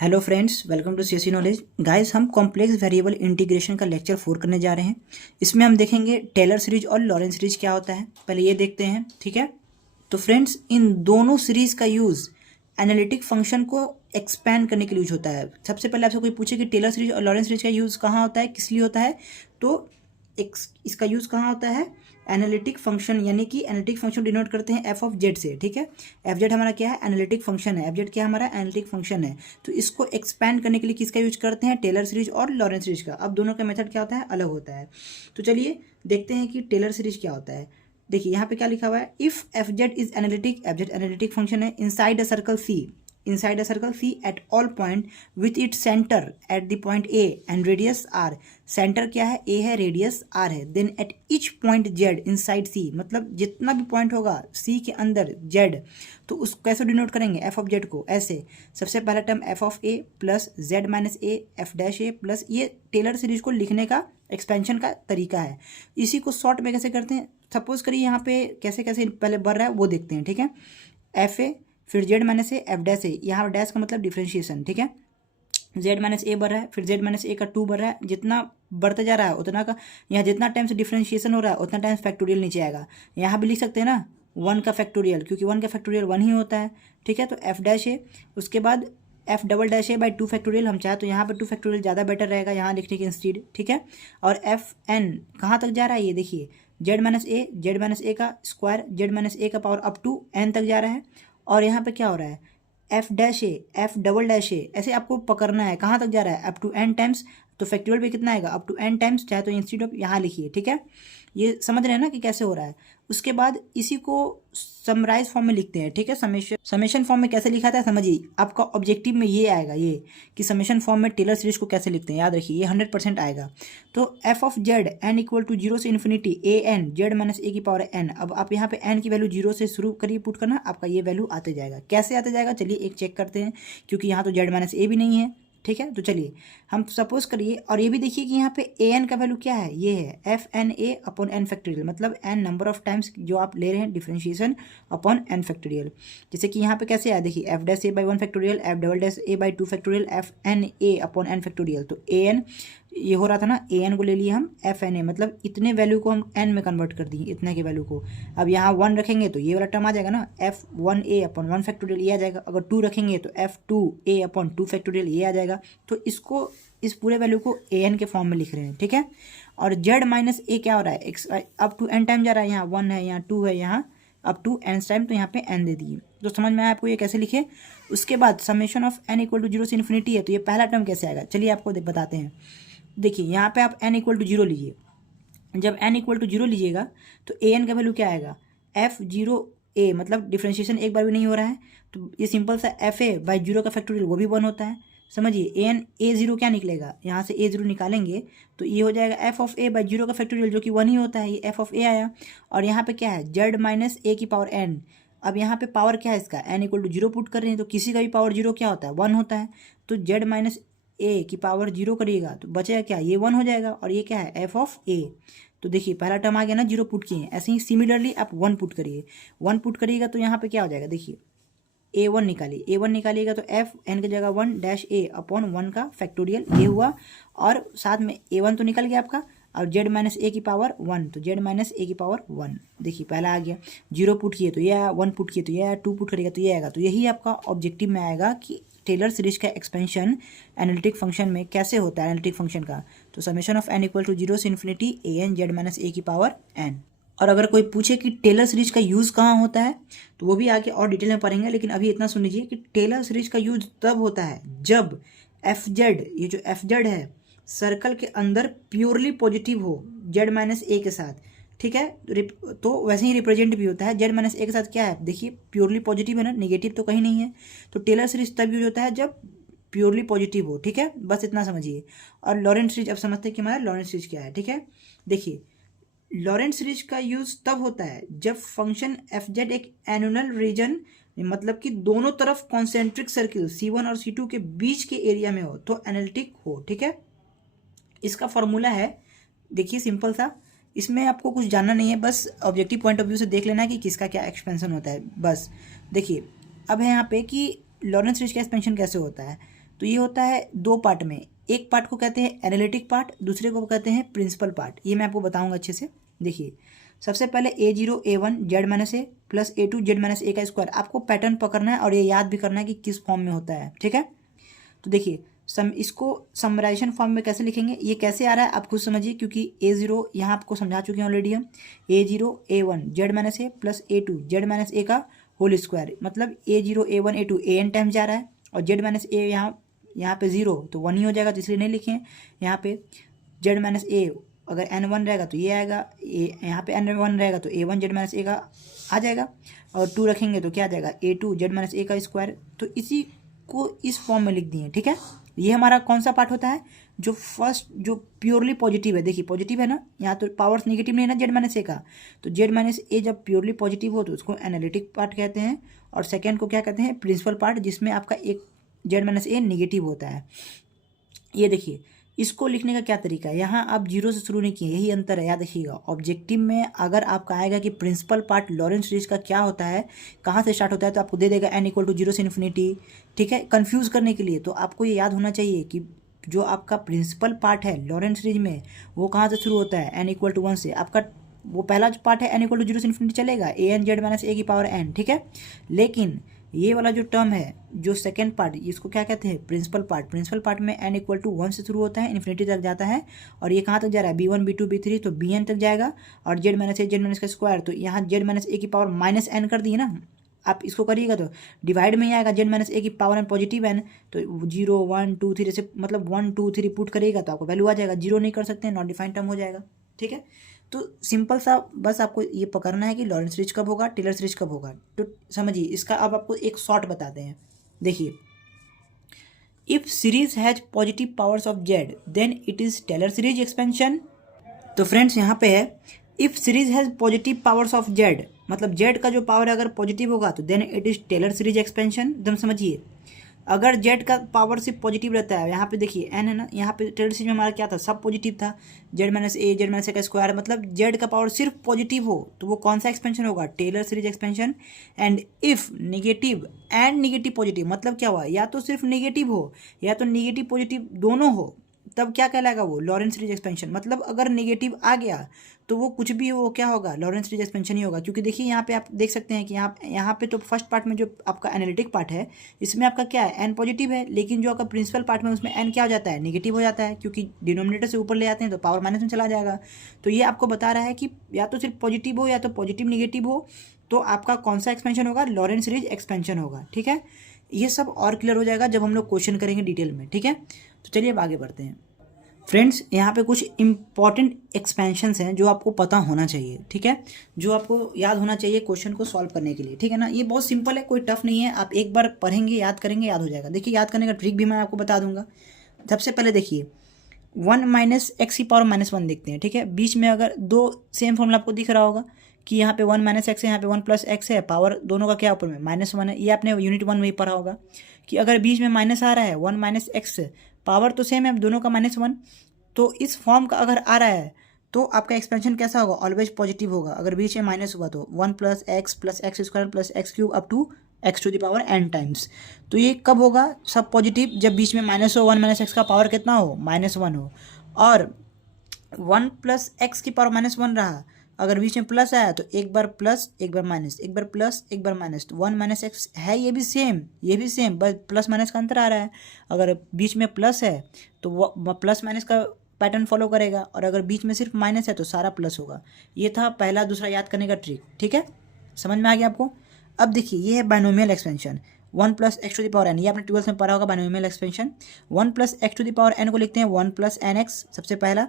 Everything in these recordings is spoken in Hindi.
Hello friends, welcome to CSC knowledge. Guys, हम कॉम्प्लेक्स वेरिएबल इंटीग्रेशन का लेक्चर 4 करने जा रहे हैं। इसमें हम देखेंगे टेलर सीरीज और लॉरेंस सीरीज क्या होता है। पहले ये देखते हैं, ठीक है। तो फ्रेंड्स, इन दोनों सीरीज का यूज़ एनालिटिक फंक्शन को एक्सपैंड करने के लिए यूज होता है। सबसे पहले आपसे कोई पूछे कि टेलर सीरीज और लॉरेंस सीरीज का यूज़ कहाँ होता है, किस लिए होता है, तो इसका यूज़ कहाँ होता है, एनालिटिक फंक्शन, यानी कि एनालिटिक फंक्शन डिनोट करते हैं एफ ऑफ जेड से, ठीक है। एफ जेड हमारा क्या है, एनालिटिक फंक्शन है। एफ जेड क्या हमारा एनालिटिक फंक्शन है। तो इसको एक्सपैंड करने के लिए किसका यूज करते हैं, टेलर सीरीज और लॉरेंस सीरीज का। अब दोनों का मेथड क्या होता है, अलग होता है। तो चलिए देखते हैं कि टेलर सीरीज क्या होता है। देखिए यहाँ पे क्या लिखा हुआ है, if F Z is analytic, F Z analytic function है, inside a circle C, inside a circle C at all point with its center at the point A and radius R। Centre क्या है, A है, रेडियस R है। Then at each point Z inside C, मतलब जितना भी पॉइंट होगा C के अंदर Z, तो उस कैसे डिनोट करेंगे f ऑफ Z को, ऐसे। सबसे पहला term f of A plus Z minus A f dash A plus, ये टेलर सीरीज को लिखने का एक्सपेंशन का तरीका है। इसी को शॉर्ट में कैसे करते हैं, सपोज करिए यहाँ पे कैसे कैसे पहले बढ़ रहा है वो देखते हैं, ठीक है। एफ ए, फिर जेड माइनस ए, एफ डैश ए, यहाँ डैश का मतलब डिफ्रेंशिएशन, ठीक है। जेड माइनस ए बढ़ रहा है, फिर जेड माइनस ए का 2 बढ़ रहा है। जितना बढ़ता जा रहा है उतना का, यहाँ जितना टाइम से डिफ्रेंशिएशन हो रहा है उतना टाइम फैक्टोरियल नीचे आएगा। यहाँ भी लिख सकते हैं ना 1 का फैक्टोरियल, क्योंकि 1 का फैक्टोरियल 1 ही होता है, ठीक है। तो एफ डैश ए, उसके बाद F double dash a by 2 factorial. हम चाहे तो यहाँ पर 2 फैक्टोरियल ज़्यादा बेटर रहेगा यहाँ लिखने के इंस्टीड, ठीक है। और एफ एन कहाँ तक जा रहा है, ये देखिए, जेड माइनस ए का स्क्वायर, जेड माइनस ए का पावर अप टू एन तक जा रहा है। और यहाँ पे क्या हो रहा है, एफ डैश ए, एफ डबल डैश ए, ऐसे आपको पकड़ना है, कहाँ तक जा रहा है, अप टू एन टाइम्स। तो फैक्टोरियल पे कितना आएगा, अप टू एन टाइम्स, चाहे तो इंस्टीड ऑफ यहाँ लिखिए, ठीक है। ये समझ रहे हैं ना कि कैसे हो रहा है। उसके बाद इसी को समराइज फॉर्म में लिखते हैं, ठीक है। समेशन फॉर्म में कैसे लिखा था समझिए, आपका ऑब्जेक्टिव में ये आएगा, ये कि समेशन फॉर्म में टेलर सीरीज को कैसे लिखते हैं, याद रखिए ये 100% आएगा। तो f of z n equal to 0 से infinity a n z minus a की पावर एन। अब आप यहाँ पे एन की वैल्यू 0 से शुरू करिए पुट करना, आपका ये वैल्यू आते जाएगा। कैसे आते जाएगा, चलिए एक चेक करते हैं, क्योंकि यहाँ तो जेड माइनस ए भी नहीं है, ठीक है। तो चलिए हम सपोज करिए, और ये भी देखिए कि यहाँ पे ए एन का वैल्यू क्या है, ये है f n a upon n factorial, मतलब एन नंबर ऑफ टाइम्स जो आप ले रहे हैं डिफरेंशिएशन अपॉन एन फैक्टोरियल। जैसे कि यहाँ पे कैसे आया, देखिए f dash a by 1 factorial, f double dash a by 2 factorial, f n a upon n factorial. तो ए एन ये हो रहा था ना, ए एन को ले लिए हम एफ एन ए, मतलब इतने वैल्यू को हम एन में कन्वर्ट कर दिए, इतने के वैल्यू को। अब यहाँ 1 रखेंगे तो ये वाला टर्म आ जाएगा ना, एफ 1 ए अपॉन 1 फैक्टोरियल, ये आ जाएगा। अगर 2 रखेंगे तो एफ 2 ए अपॉन 2 फैक्टोरियल, ये आ जाएगा। तो इसको, इस पूरे वैल्यू को ए एन के फॉर्म में लिख रहे हैं, ठीक है। और जेड माइनस ए क्या हो रहा है, x up to n time जा रहा है, यहाँ 1 है, यहाँ 2 है, यहाँ अप टू एन टाइम, तो यहाँ पे एन दे दिए। तो समझ में आया आपको ये कैसे लिखे। उसके बाद summation of n equal to 0 से इन्फिनिटी है, तो ये पहला टर्म कैसे आएगा, चलिए आपको बताते हैं। देखिए यहाँ पे आप n इक्वल टू 0 लीजिए। जब n इक्वल टू 0 लीजिएगा तो ए एन का वैल्यू क्या आएगा, एफ 0 ए, मतलब डिफ्रेंशिएशन एक बार भी नहीं हो रहा है, तो ये सिंपल सा एफ ए बाई 0 का फैक्टोरियल वो भी 1 होता है। समझिए ए एन ए 0 क्या निकलेगा, यहाँ से ए 0 निकालेंगे तो ये हो जाएगा एफ ऑफ ए बाई 0 का फैक्टोरियल, जो कि 1 ही होता है, ये एफ ऑफ ए आया। और यहाँ पे क्या है, जेड माइनस ए की पावर एन। अब यहाँ पे पावर क्या है इसका, n इक्वल टू 0 पुट कर रहे हैं, तो किसी का भी पावर 0 क्या होता है, 1 होता है। तो जेड माइनस ए की पावर 0 करिएगा तो बचेगा क्या, ये 1 हो जाएगा। और ये क्या है, एफ ऑफ ए। तो देखिए पहला टर्म आ गया ना, 0 पुट किए। ऐसे ही सिमिलरली आप 1 पुट करिए, 1 पुट करिएगा तो यहाँ पे क्या हो जाएगा, देखिए a1 निकालिए, a1 निकालिएगा तो एफ एन की जगह 1 डैश ए अपॉन 1 का फैक्टोरियल ये हुआ। और साथ में a1 तो निकल गया आपका, और जेड माइनस ए की पावर 1, तो जेड माइनस ए की पावर 1। देखिए पहला आ गया, 0 पुट किए तो ये आया, 1 पुट किए तो ये आया, 2 पुट करिएगा तो ये आएगा। तो यही आपका ऑब्जेक्टिव में आएगा कि टेलर सीरीज का एक्सपेंशन एनालिटिक फंक्शन में कैसे होता है, एनालिटिक फंक्शन का। तो summation of n equal to 0 से infinity a n z minus a की पावर एन। और अगर कोई पूछे कि टेलर सीरीज का यूज़ कहाँ होता है, तो वो भी आगे और डिटेल में पढ़ेंगे, लेकिन अभी इतना सुन लीजिए कि टेलर सीरीज का यूज तब होता है जब एफ जेड, ये जो एफ जेड है, सर्कल के अंदर प्योरली पॉजिटिव हो जेड माइनस ए के साथ, ठीक है। तो वैसे ही रिप्रेजेंट भी होता है, जेड माइनस ए के साथ क्या है, देखिए प्योरली पॉजिटिव है ना, नेगेटिव तो कहीं नहीं है। तो टेलर सीरीज तब यूज होता है जब प्योरली पॉजिटिव हो, ठीक है, बस इतना समझिए। और लॉरेंट सीरीज अब समझते हैं कि हमारा लॉरेंट सीरीज क्या है, ठीक है। देखिए लॉरेंट सीरीज का यूज तब होता है जब फंक्शन एफ जेड एक एनुअल रीजन, मतलब कि दोनों तरफ कॉन्सेंट्रिक सर्किल C1 और C2 के बीच के एरिया में हो तो एनालिटिक हो, ठीक है। इसका फॉर्मूला है, देखिए सिंपल सा, इसमें आपको कुछ जानना नहीं है, बस ऑब्जेक्टिव पॉइंट ऑफ व्यू से देख लेना है कि किसका क्या एक्सपेंशन होता है, बस। देखिए अब है यहाँ पे कि लॉरेंट सीरीज का एक्सपेंशन कैसे होता है। तो ये होता है दो पार्ट में, एक पार्ट को कहते हैं एनालिटिक पार्ट, दूसरे को कहते हैं प्रिंसिपल पार्ट। ये मैं आपको बताऊंगा अच्छे से। देखिए सबसे पहले A0 A1 Z माइनस ए प्लस A2 Z माइनस ए का स्क्वायर, आपको पैटर्न पकड़ना है और ये याद भी करना है कि किस फॉर्म में होता है, ठीक है। तो देखिए इसको समराइजेशन फॉर्म में कैसे लिखेंगे, ये कैसे आ रहा है आप खुद समझिए, क्योंकि A0 यहाँ आपको समझा चुके हैं ऑलरेडी हम, A0 A1 Z माइनस ए प्लस A2 Z माइनस ए का होल स्क्वायर, मतलब A0 A1 A2 AN time जा रहा है और Z माइनस ए यहाँ पे 0 तो 1 ही हो जाएगा, तो इसलिए नहीं लिखे यहाँ पे। Z माइनस ए अगर N1 रहेगा तो ये आएगा, यहाँ पे N1 रहेगा तो A1 Z माइनस ए का आ जाएगा, और 2 रखेंगे तो क्या आ जाएगा A2 Z माइनस ए का स्क्वायर। तो इसी को इस फॉर्म में लिख दिए, ठीक है। ये हमारा कौन सा पार्ट होता है, जो फर्स्ट जो प्योरली पॉजिटिव है, देखिए पॉजिटिव है ना, यहाँ तो पावर्स नेगेटिव नहीं है ना Z माइनस ए का, तो Z माइनस ए जब प्योरली पॉजिटिव हो तो उसको एनालिटिक पार्ट कहते हैं, और सेकेंड को क्या कहते हैं, प्रिंसिपल पार्ट, जिसमें आपका एक Z माइनस ए निगेटिव होता है। ये देखिए इसको लिखने का क्या तरीका है, यहाँ आप जीरो से शुरू नहीं किए, यही अंतर है, याद रखिएगा। ऑब्जेक्टिव में अगर आपका आएगा कि प्रिंसिपल पार्ट लॉरेंस सीरीज का क्या होता है, कहाँ से स्टार्ट होता है, तो आपको दे देगा n इक्वल टू 0 से इन्फिनिटी, ठीक है, कंफ्यूज करने के लिए। तो आपको ये याद होना चाहिए कि जो आपका प्रिंसिपल पार्ट है लॉरेंस सीरीज में वो कहाँ से शुरू होता है, n इक्वल टू 1 से। आपका वो पहला जो पार्ट है n इक्वल टू 0 से इन्फिनिटी चलेगा, an z माइनस ए की पावर n, ठीक है। लेकिन ये वाला जो टर्म है, जो सेकेंड पार्ट, इसको क्या कहते हैं, प्रिंसिपल पार्ट। प्रिंसिपल पार्ट में n इक्वल टू 1 से शुरू होता है, इन्फिनिटी तक जाता है, और ये कहाँ तक जा रहा है, B1 B2 B3, तो Bn तक जाएगा, और Z माइनस ए Z माइनस का स्क्वायर, तो यहाँ Z माइनस ए की पावर माइनस n कर दी है ना, आप इसको करिएगा तो डिवाइड में ही आएगा, Z माइनस ए की पावर n पॉजिटिव n, तो 0 1 2 3 ऐसे, मतलब 1 2 3 पुट करिएगा तो आपको वैल्यू आ जाएगा, जीरो नहीं कर सकते हैं, नॉट डिफाइंड टर्म हो जाएगा, ठीक है। तो सिंपल सा बस आपको ये पकड़ना है कि लॉरेंस सीरीज कब होगा, टेलर सीरीज कब होगा। तो समझिए इसका अब आपको एक शॉर्ट बताते हैं। देखिए if series has positive powers of z then it is Taylor series expansion. तो फ्रेंड्स यहाँ पे है if series has positive powers of z, मतलब जेड का जो पावर अगर पॉजिटिव होगा तो then it is Taylor series expansion. एकदम समझिए, अगर जेड का पावर सिर्फ पॉजिटिव रहता है, यहाँ पे देखिए एन है ना, यहाँ पे टेलर सीरीज में हमारा क्या था, सब पॉजिटिव था, जेड माइनस ए का स्क्वायर, मतलब जेड का पावर सिर्फ पॉजिटिव हो तो वो कौन सा एक्सपेंशन होगा, Taylor series expansion. And if negative and negative positive, मतलब क्या हुआ, या तो सिर्फ निगेटिव हो या तो निगेटिव पॉजिटिव दोनों हो, तब क्या कहलाएगा वो, लॉरेंस सीरीज एक्सपेंशन। मतलब अगर नेगेटिव आ गया तो वो कुछ भी हो, क्या होगा, लॉरेंस सीरीज एक्सपेंशन ही होगा। क्योंकि देखिए यहाँ पे आप देख सकते हैं कि यहाँ पे तो फर्स्ट पार्ट में जो आपका एनालिटिक पार्ट है, इसमें आपका क्या है, एन पॉजिटिव है, लेकिन जो आपका प्रिंसिपल पार्ट में उसमें एन क्या हो जाता है, नेगेटिव हो जाता है, क्योंकि डिनोमिनेटर से ऊपर ले जाते हैं तो पावर माइनस में चला जाएगा। तो ये आपको बता रहा है कि या तो सिर्फ पॉजिटिव हो या तो पॉजिटिव निगेटिव हो, तो आपका कौन सा एक्सपेंशन होगा, लॉरेंस सीरीज एक्सपेंशन होगा, ठीक है। ये सब और क्लियर हो जाएगा जब हम लोग क्वेश्चन करेंगे डिटेल में, ठीक है। तो चलिए अब आगे बढ़ते हैं। फ्रेंड्स यहाँ पे कुछ इंपॉर्टेंट एक्सपेंशंस हैं जो आपको पता होना चाहिए, ठीक है, जो आपको याद होना चाहिए क्वेश्चन को सॉल्व करने के लिए, ठीक है ना। ये बहुत सिंपल है, कोई टफ नहीं है, आप एक बार पढ़ेंगे, याद करेंगे, याद हो जाएगा। देखिए याद करने का ट्रिक भी मैं आपको बता दूंगा। सबसे पहले देखिए 1 माइनस एक्स की पावर -1 देखते हैं, ठीक है। बीच में अगर दो सेम फॉर्मूला आपको दिख रहा होगा कि यहाँ पे 1 माइनस एक्स है, यहाँ पे 1 प्लस एक्स है, पावर दोनों का क्या ऊपर में -1 है। ये आपने यूनिट 1 में ही पढ़ा होगा कि अगर बीच में माइनस आ रहा है 1 माइनस एक्स, पावर तो सेम है दोनों का -1, तो इस फॉर्म का अगर आ रहा है तो आपका एक्सपेंशन कैसा होगा, ऑलवेज पॉजिटिव होगा। अगर बीच में माइनस हुआ तो 1 plus x square plus x cube up to x to the power n times. तो ये कब होगा, सब पॉजिटिव, जब बीच में माइनस हो, 1 माइनस एक्स का पावर कितना हो, -1 हो, और 1 प्लस एक्स की पावर -1 रहा, अगर बीच में प्लस आया तो एक बार प्लस एक बार माइनस, एक बार प्लस एक बार माइनस। तो 1 माइनस एक्स है, ये भी सेम, बस प्लस माइनस का अंतर आ रहा है। अगर बीच में प्लस है तो वो प्लस माइनस का पैटर्न फॉलो करेगा, और अगर बीच में सिर्फ माइनस है तो सारा प्लस होगा। ये था पहला दूसरा याद करने का ट्रिक, ठीक है, समझ में आ गया आपको। अब देखिए ये है binomial expansion, 1 plus x to the power n, ये आपने 12th में पढ़ा होगा binomial expansion. 1 plus x to the power n को लिखते हैं 1 प्लस एन एक्स, सबसे पहला,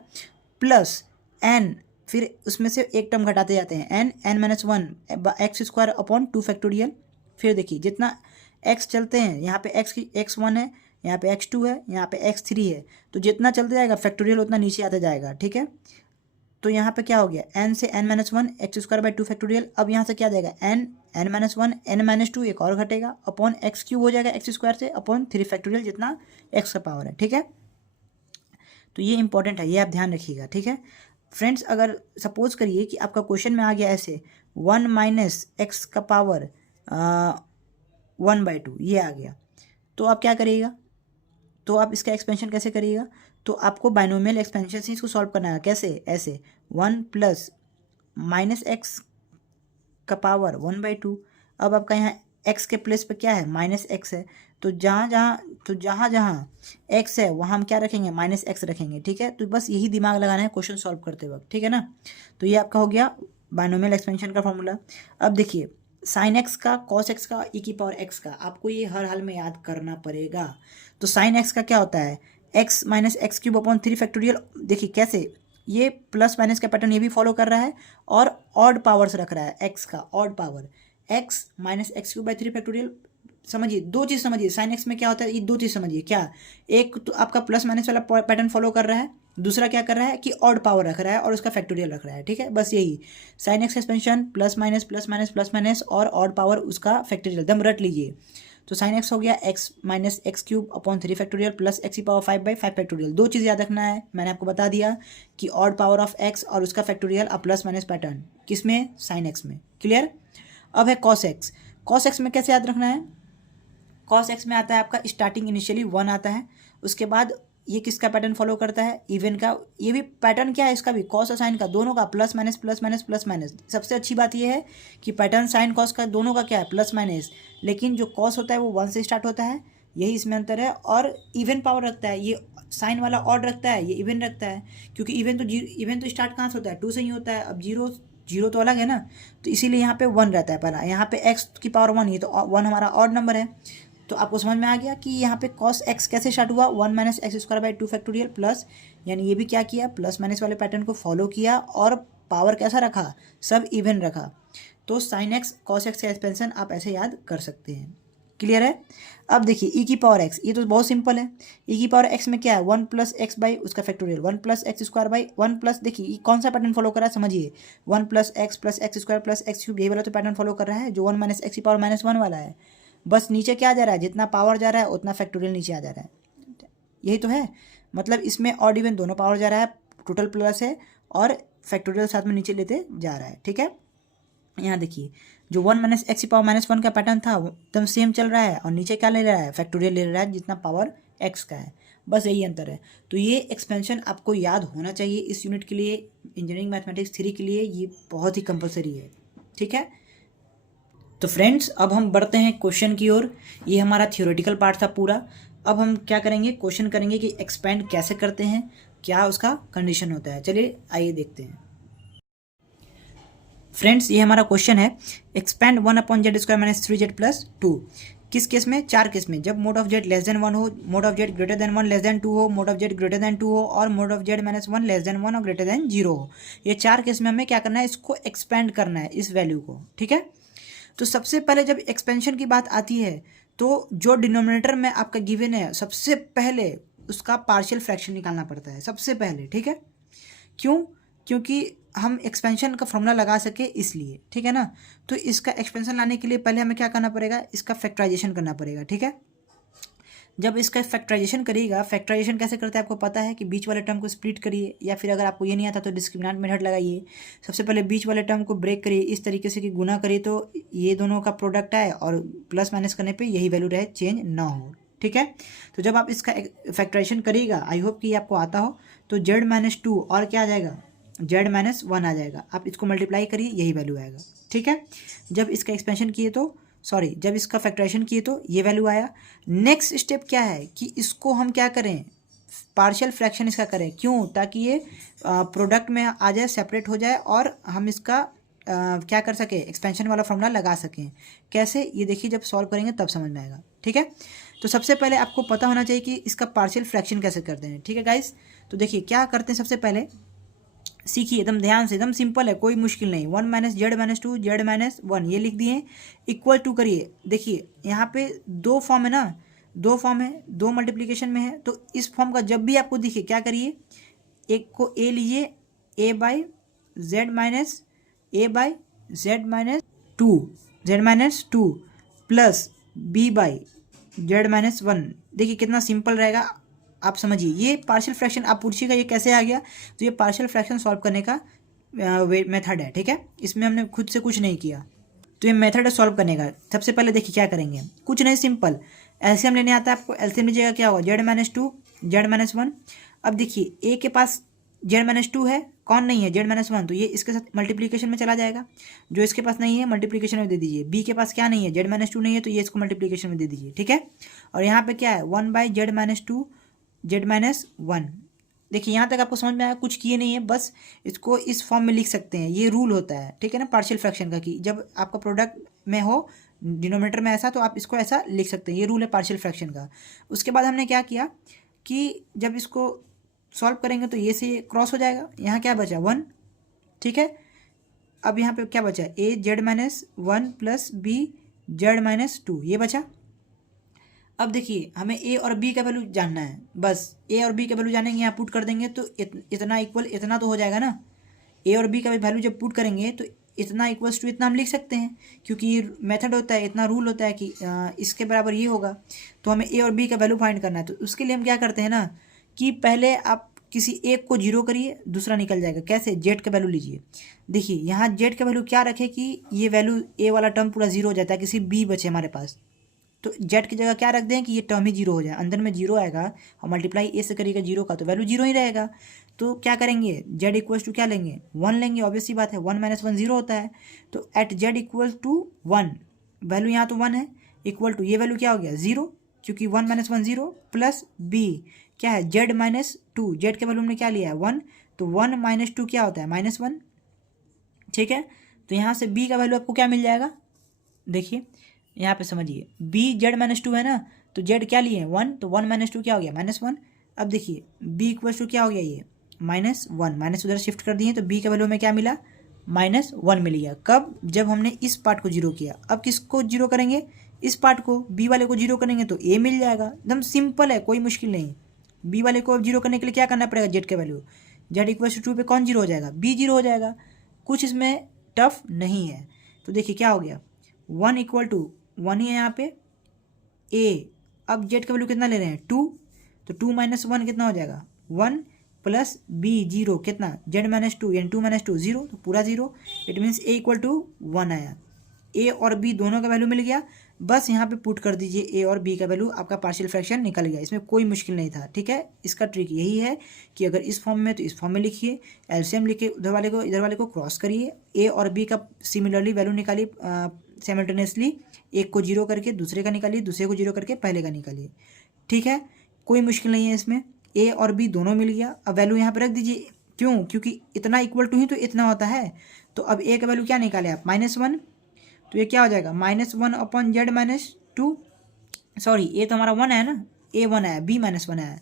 प्लस n, फिर उसमें से एक टर्म घटाते जाते हैं, n minus 1 x square upon 2 factorial. फिर देखिए जितना x चलते हैं, यहाँ पे x1 है, यहाँ पे x2 है, यहाँ पे x3 है, तो जितना चलते जाएगा फैक्टोरियल उतना नीचे आता जाएगा, ठीक है। तो यहाँ पे क्या हो गया, n से n minus 1 x square by 2 factorial. अब यहाँ से क्या जाएगा, n माइनस 1 n माइनस 2 एक और घटेगा, अपॉन एक्स क्यूब हो जाएगा एक्स स्क्वायर से, अपॉन 3 फैक्टोरियल जितना x का पावर है, ठीक है। तो ये इंपॉर्टेंट है, ये आप ध्यान रखिएगा, ठीक है फ्रेंड्स। अगर सपोज करिए कि आपका क्वेश्चन में आ गया ऐसे 1 माइनस एक्स का पावर 1/2, ये आ गया, तो आप क्या करिएगा, तो आप इसका एक्सपेंशन कैसे करिएगा, तो आपको बाइनोमियल एक्सपेंशन से इसको सॉल्व करना है। कैसे, ऐसे 1 प्लस माइनस एक्स का पावर 1/2। अब आपका यहाँ एक्स के प्लेस पे क्या है, माइनस एक्स है, तो जहाँ जहाँ एक्स है वहाँ हम क्या रखेंगे, माइनस एक्स रखेंगे। ठीक है, तो बस यही दिमाग लगाना है क्वेश्चन सॉल्व करते वक्त, ठीक है ना। तो ये आपका हो गया बाइनोमियल एक्सपेंशन का फॉर्मूला। अब देखिए साइन एक्स का, कॉस एक्स का, ई की पावर एक्स का, आपको ये हर हाल में याद करना पड़ेगा। तो साइन एक्स का क्या होता है, x minus x cube upon 3 factorial. देखिए कैसे, ये प्लस माइनस का पैटर्न ये भी फॉलो कर रहा है और ऑड पावर्स रख रहा है, एक्स का odd power, x minus x cube by 3 factorial. समझिए दो चीज़ समझिए, साइन एक्स में क्या होता है, ये दो चीज़ समझिए। क्या, एक तो आपका प्लस माइनस वाला पैटर्न फॉलो कर रहा है, दूसरा क्या कर रहा है कि ऑड पावर रख रहा है और उसका फैक्टोरियल रख रहा है। ठीक है, बस यही sine x expansion, plus minus plus minus plus minus और ऑड पावर उसका फैक्टोरियल, दम रट लीजिए। तो साइन एक्स हो गया x minus x cube upon 3 factorial plus x की पावर 5/5 फैक्टोरियल। दो चीज़ याद रखना है, मैंने आपको बता दिया कि ऑड पावर ऑफ एक्स और उसका फैक्टोरियल और प्लस माइनस पैटर्न किसमें, साइन एक्स में। क्लियर। अब है कॉस एक्स। कॉस एक्स में कैसे याद रखना है, कॉस एक्स में आता है आपका स्टार्टिंग इनिशियली 1 आता है, उसके बाद ये किसका पैटर्न फॉलो करता है, इवन का। ये भी पैटर्न क्या है इसका भी, कॉस और साइन का, दोनों का plus minus plus minus plus minus. सबसे अच्छी बात ये है कि पैटर्न साइन कॉस का दोनों का क्या है, प्लस माइनस, लेकिन जो कॉस होता है वो 1 से स्टार्ट होता है, यही इसमें अंतर है। और इवन पावर रखता है, ये साइन वाला ऑड रखता है, ये इवन रखता है, क्योंकि इवन तो स्टार्ट कहाँ से होता है, 2 से ही होता है। अब जीरो तो अलग है ना, तो इसीलिए यहाँ पे 1 रहता है पहला। यहाँ पे एक्स की पावर 1, ये तो 1 हमारा ऑड नंबर है। तो आपको समझ में आ गया कि यहाँ पे कॉस एक्स कैसे स्टार्ट हुआ, 1 minus X square by 2 factorial plus, यानी ये भी क्या किया, प्लस माइनस वाले पैटर्न को फॉलो किया और पावर कैसा रखा, सब इवन रखा। तो साइन एक्स कॉस एक्स का एक्सपेंशन आप ऐसे याद कर सकते हैं। क्लियर है। अब देखिए ई की पावर एक्स, ये तो बहुत सिंपल है। ई की पावर एक्स में क्या है, 1 प्लस एक्स बाई उसका factorial, 1 plus x square by 1 plus, देखिए ये कौन सा पैटर्न फॉलो कर रहा है समझिए, 1 plus x square plus x cube, यही वाला तो पैटर्न फॉलो कर रहा है जो 1 माइनस एक्स की पावर -1 वाला है। बस नीचे क्या जा रहा है, जितना पावर जा रहा है उतना फैक्टोरियल नीचे आ जा रहा है, यही तो है। मतलब इसमें ऑड इवन दोनों पावर जा रहा है, टोटल प्लस है और फैक्टोरियल साथ में नीचे लेते जा रहा है। ठीक है, यहाँ देखिए जो 1 माइनस एक्स की पावर -1 का पैटर्न था वो एकदम सेम चल रहा है, और नीचे क्या ले रहा है, फैक्टोरियल ले रहा है जितना पावर एक्स का है, बस यही अंतर है। तो ये एक्सपेंशन आपको याद होना चाहिए इस यूनिट के लिए, इंजीनियरिंग मैथमेटिक्स 3 के लिए ये बहुत ही कंपलसरी है। ठीक है, तो फ्रेंड्स अब हम बढ़ते हैं क्वेश्चन की ओर। ये हमारा थियोरेटिकल पार्ट था पूरा। अब हम क्या करेंगे, क्वेश्चन करेंगे कि एक्सपेंड कैसे करते हैं, क्या उसका कंडीशन होता है। चलिए आइए देखते हैं। फ्रेंड्स ये हमारा क्वेश्चन है, एक्सपेंड 1/z² - 3z + 2। किस केस में, 4 केस में, जब mode of z less than 1 हो, mode of z greater than 1 less than 2 हो, mode of z greater than 2 हो, और mode of z -1 less than 1 और ग्रेटर देन 0 हो। ये 4 केस में हमें क्या करना है, इसको एक्सपेंड करना है इस वैल्यू को। ठीक है, तो सबसे पहले जब एक्सपेंशन की बात आती है तो जो डिनोमिनेटर में आपका गिवन है सबसे पहले उसका पार्शियल फ्रैक्शन निकालना पड़ता है सबसे पहले। ठीक है, क्यों, क्योंकि हम एक्सपेंशन का फॉर्मूला लगा सके इसलिए। ठीक है ना, तो इसका एक्सपेंशन लाने के लिए पहले हमें क्या करना पड़ेगा, इसका फैक्टराइजेशन करना पड़ेगा। ठीक है, जब इसका फैक्टराइजेशन करिएगा, फैक्टराइजेशन कैसे करते हैं आपको पता है कि बीच वाले टर्म को स्प्लिट करिए, या फिर अगर आपको ये नहीं आता तो डिस्क्रिमिनेंट मेथड लगाइए। सबसे पहले बीच वाले टर्म को ब्रेक करिए इस तरीके से कि गुना करिए तो ये दोनों का प्रोडक्ट आए और प्लस माइनस करने पे यही वैल्यू रहे, चेंज ना हो। ठीक है, तो जब आप इसका फैक्टराइजेशन करिएगा, आई होप कि ये आपको आता हो, तो z-2 और क्या आ जाएगा, z-1 आ जाएगा। आप इसको मल्टीप्लाई करिए, यही वैल्यू आएगा। ठीक है, जब इसका एक्सपेंशन किए तो जब इसका फैक्टराइजेशन किए तो ये वैल्यू आया। नेक्स्ट स्टेप क्या है कि इसको हम क्या करें, पार्शियल फ्रैक्शन इसका करें। क्यों, ताकि ये प्रोडक्ट में आ जाए, सेपरेट हो जाए, और हम इसका क्या कर सके, एक्सपेंशन वाला फॉर्मूला लगा सकें। कैसे, ये देखिए जब सॉल्व करेंगे तब समझ में आएगा। ठीक है, तो सबसे पहले आपको पता होना चाहिए कि इसका पार्शियल फ्रैक्शन कैसे करते हैं। ठीक है गाइस, तो देखिए क्या करते हैं, सबसे पहले सीखिए एकदम ध्यान से, एकदम सिंपल है, कोई मुश्किल नहीं। 1 - z-2 z-1 ये लिख दिए, इक्वल टू करिए। देखिए यहाँ पे 2 फॉर्म है ना, 2 फॉर्म है, 2 मल्टीप्लिकेशन में है, तो इस फॉर्म का जब भी आपको दिखे क्या करिए, एक को a लीजिए, a/z-2 प्लस b/z-1। देखिए कितना सिंपल रहेगा, आप समझिए। ये पार्शियल फ्रैक्शन आप पूछिएगा ये कैसे आ गया, तो ये पार्शियल फ्रैक्शन सॉल्व करने का मेथड है। ठीक है, इसमें हमने खुद से कुछ नहीं किया, तो ये मेथड है सॉल्व करने का। सबसे पहले देखिए क्या करेंगे, कुछ नहीं, सिंपल एलसीएम लेने आता है आपको, एलसीएम लीजिएगा क्या होगा, z-2 z-1। अब देखिए ए के पास z-2 है, कौन नहीं है, z-1, तो ये इसके साथ मल्टीप्लीकेशन में चला जाएगा। जो इसके पास नहीं है मल्टीप्लीकेशन में दे दीजिए। बी के पास क्या नहीं है, z-2 नहीं है, तो ये इसको मल्टीप्लीकेशन में दे दीजिए, ठीक है। और यहाँ पे क्या है, 1/z-2 z-1। देखिए यहाँ तक आपको समझ में आया, कुछ किए नहीं है, बस इसको इस फॉर्म में लिख सकते हैं। ये रूल होता है, ठीक है ना, पार्शियल फ्रैक्शन का, कि जब आपका प्रोडक्ट में हो डिनोमिनेटर में ऐसा, तो आप इसको ऐसा लिख सकते हैं। ये रूल है पार्शियल फ्रैक्शन का। उसके बाद हमने क्या किया कि जब इसको सॉल्व करेंगे तो ये से ये क्रॉस हो जाएगा, यहाँ क्या बचा 1, ठीक है। अब यहाँ पे क्या बचा, a(z-1) प्लस b(z-2), ये बचा। अब देखिए हमें ए और बी का वैल्यू जानना है, बस ए और बी का वैल्यू जानेंगे, यहाँ पुट कर देंगे तो इतना इक्वल इतना तो हो जाएगा ना। ए और बी का वैल्यू जब पुट करेंगे तो इतना इक्वल्स टू इतना हम लिख सकते हैं, क्योंकि ये मेथड होता है, इतना रूल होता है कि इसके बराबर ये होगा। तो हमें ए और बी का वैल्यू फाइंड करना है, तो उसके लिए हम क्या करते हैं ना कि पहले आप किसी एक को जीरो करिए, दूसरा निकल जाएगा। कैसे, जेड का वैल्यू लीजिए। देखिए यहाँ जेड का वैल्यू क्या रखे कि ये वैल्यू ए वाला टर्म पूरा जीरो हो जाता है, किसी बी बचे हमारे पास, तो जेड की जगह क्या रख दें कि ये टर्म ही जीरो हो जाए। अंदर में जीरो आएगा और मल्टीप्लाई ए से करिएगा जीरो का, तो वैल्यू जीरो ही रहेगा। तो क्या करेंगे, जेड इक्वल्स टू क्या लेंगे, 1 लेंगे। ऑब्वियस सी बात है, 1 - 1 0 होता है। तो at z equal to 1, value यहाँ तो 1 है, इक्वल टू ये वैल्यू क्या हो गया 0, क्योंकि 1 - 1 0 प्लस बी क्या है z-2, जेड के वैल्यू हमने क्या लिया है 1, तो 1 - 2 क्या होता है -1, ठीक है। तो यहाँ से b का वैल्यू आपको क्या मिल जाएगा, देखिए यहाँ पे समझिए, b z-2 है ना, तो z क्या लिए 1, तो 1 - 2 क्या हो गया -1। अब देखिए b इक्वल टू क्या हो गया, ये -1, माइनस उधर शिफ्ट कर दिए, तो b का वैल्यू में क्या मिला -1 मिल गया। कब, जब हमने इस पार्ट को जीरो किया। अब किसको जीरो करेंगे, इस पार्ट को, b वाले को जीरो करेंगे तो a मिल जाएगा। एकदम सिंपल है, कोई मुश्किल नहीं। b वाले को अब जीरो करने के लिए क्या करना पड़ेगा, z के वैल्यू, z इक्वल टू 2 पे कौन जीरो हो जाएगा, b जीरो हो जाएगा। कुछ इसमें टफ नहीं है। तो देखिए क्या हो गया, 1 इक्वल टू 1 ही है यहाँ पे a। अब z का वैल्यू कितना ले रहे हैं 2, तो 2 - 1 कितना हो जाएगा 1 प्लस b 0 कितना z-2, यानी 2 - 2 0, तो पूरा 0। It means a equal to 1 आया। a और b दोनों का वैल्यू मिल गया। बस यहाँ पे पुट कर दीजिए a और b का वैल्यू, आपका पार्शियल फ्रैक्शन निकल गया। इसमें कोई मुश्किल नहीं था, ठीक है। इसका ट्रिक यही है कि अगर इस फॉर्म में तो इस फॉर्म में लिखिए, एलसीएम लिखिए, उधर वाले को इधर वाले को क्रॉस करिए, a और b का सिमिलरली वैल्यू निकालिए साइमल्टेनियसली, एक को जीरो करके दूसरे का निकालिए, दूसरे को जीरो करके पहले का निकालिए, ठीक है। कोई मुश्किल नहीं है इसमें, a और b दोनों मिल गया। अब वैल्यू यहाँ पे रख दीजिए, क्यों, क्योंकि इतना इक्वल टू ही तो इतना होता है। तो अब a का वैल्यू क्या निकाले आप -1, तो ये क्या हो जाएगा -1/z-2, सॉरी a तो हमारा 1 है ना, a 1 आया, b -1 आया,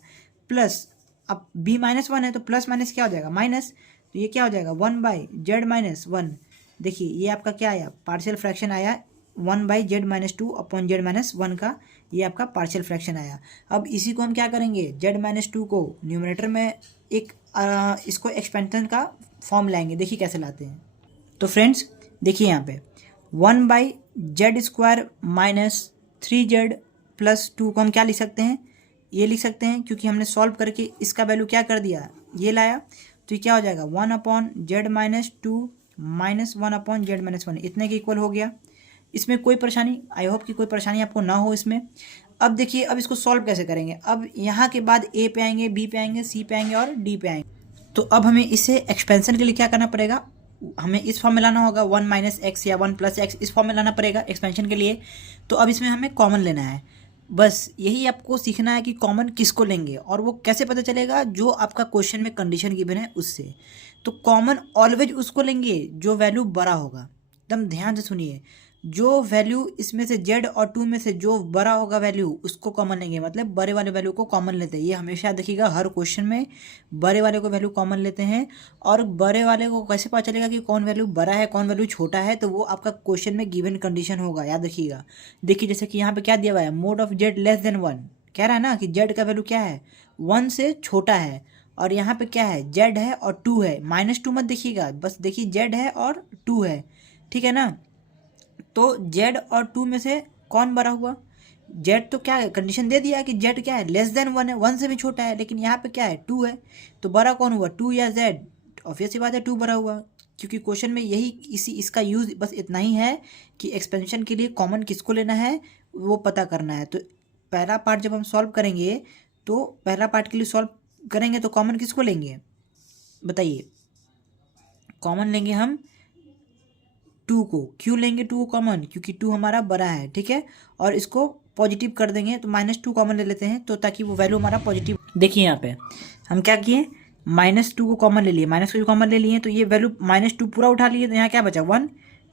प्लस अब b -1 है तो प्लस माइनस क्या हो जाएगा माइनस, तो ये क्या हो जाएगा 1/z-1। देखिए ये आपका क्या आया, पार्शियल फ्रैक्शन आया 1/z-2/z-1 का, ये आपका पार्शियल फ्रैक्शन आया। अब इसी को हम क्या करेंगे, z-2 को न्यूमरेटर में एक इसको एक्सपेंशन का फॉर्म लाएंगे। देखिए कैसे लाते हैं। तो फ्रेंड्स देखिए यहाँ पे 1/z² - 3z + 2 को हम क्या लिख सकते हैं, ये लिख सकते हैं, क्योंकि हमने सॉल्व करके इसका वैल्यू क्या कर दिया, ये लाया, तो ये क्या हो जाएगा 1/z-2 - 1/z-1, इतने के इक्वल हो गया। इसमें कोई परेशानी, आई होप कि कोई परेशानी आपको ना हो इसमें। अब देखिए अब इसको सॉल्व कैसे करेंगे। अब यहाँ के बाद a पे आएंगे, b पे आएंगे, c पे आएंगे और d पे आएंगे। तो अब हमें इसे एक्सपेंशन के लिए क्या करना पड़ेगा, हमें इस फॉर्म में लाना होगा 1 - x या 1 + x, इस फॉर्म में लाना पड़ेगा एक्सपेंशन के लिए। तो अब इसमें हमें कॉमन लेना है, बस यही आपको सीखना है कि कॉमन किसको लेंगे, और वो कैसे पता चलेगा, जो आपका क्वेश्चन में कंडीशन गिवन है उससे। तो कॉमन ऑलवेज उसको लेंगे जो वैल्यू बड़ा होगा। एकदम ध्यान से सुनिए, जो वैल्यू इसमें से z और 2 में से जो बड़ा होगा वैल्यू, उसको कॉमन लेंगे, मतलब बड़े वाले वैल्यू को कॉमन लेते हैं। ये हमेशा देखिएगा हर क्वेश्चन में बड़े वाले को वैल्यू कॉमन लेते हैं। और बड़े वाले को कैसे पता चलेगा कि कौन वैल्यू बड़ा है कौन वैल्यू छोटा है, तो वो आपका क्वेश्चन में गिवन कंडीशन होगा, याद रखिएगा। देखिए जैसे कि यहाँ पे क्या दिया हुआ है, मोड ऑफ z < 1, कह रहा है ना कि z का वैल्यू क्या है 1 से छोटा है, और यहाँ पे क्या है z है और 2 है, -2 मत देखिएगा, बस देखिए z है और 2 है, ठीक है ना। तो z और 2 में से कौन बड़ा हुआ, z तो क्या है, कंडीशन दे दिया कि z क्या है <1 है, 1 से भी छोटा है, लेकिन यहाँ पे क्या है 2 है, तो बड़ा कौन हुआ 2 या z, ऑब्वियस सी बात है 2 बड़ा हुआ। क्योंकि क्वेश्चन में यही इसका यूज़ बस इतना ही है कि एक्सपेंशन के लिए कॉमन किसको लेना है वो पता करना है। तो पहला पार्ट जब हम सॉल्व करेंगे तो पहला पार्ट के लिए सॉल्व करेंगे तो कॉमन किसको लेंगे बताइए? कॉमन लेंगे हम 2 को। क्यों लेंगे 2 को कॉमन? क्योंकि 2 हमारा बड़ा है, ठीक है। और इसको पॉजिटिव कर देंगे तो -2 कॉमन ले लेते हैं तो ताकि वो वैल्यू हमारा पॉजिटिव। देखिए यहाँ पे हम क्या किए, -2 को कॉमन ले लिए, -2 कॉमन ले लिए तो ये वैल्यू -2 पूरा उठा लिए तो यहाँ क्या बचा 1,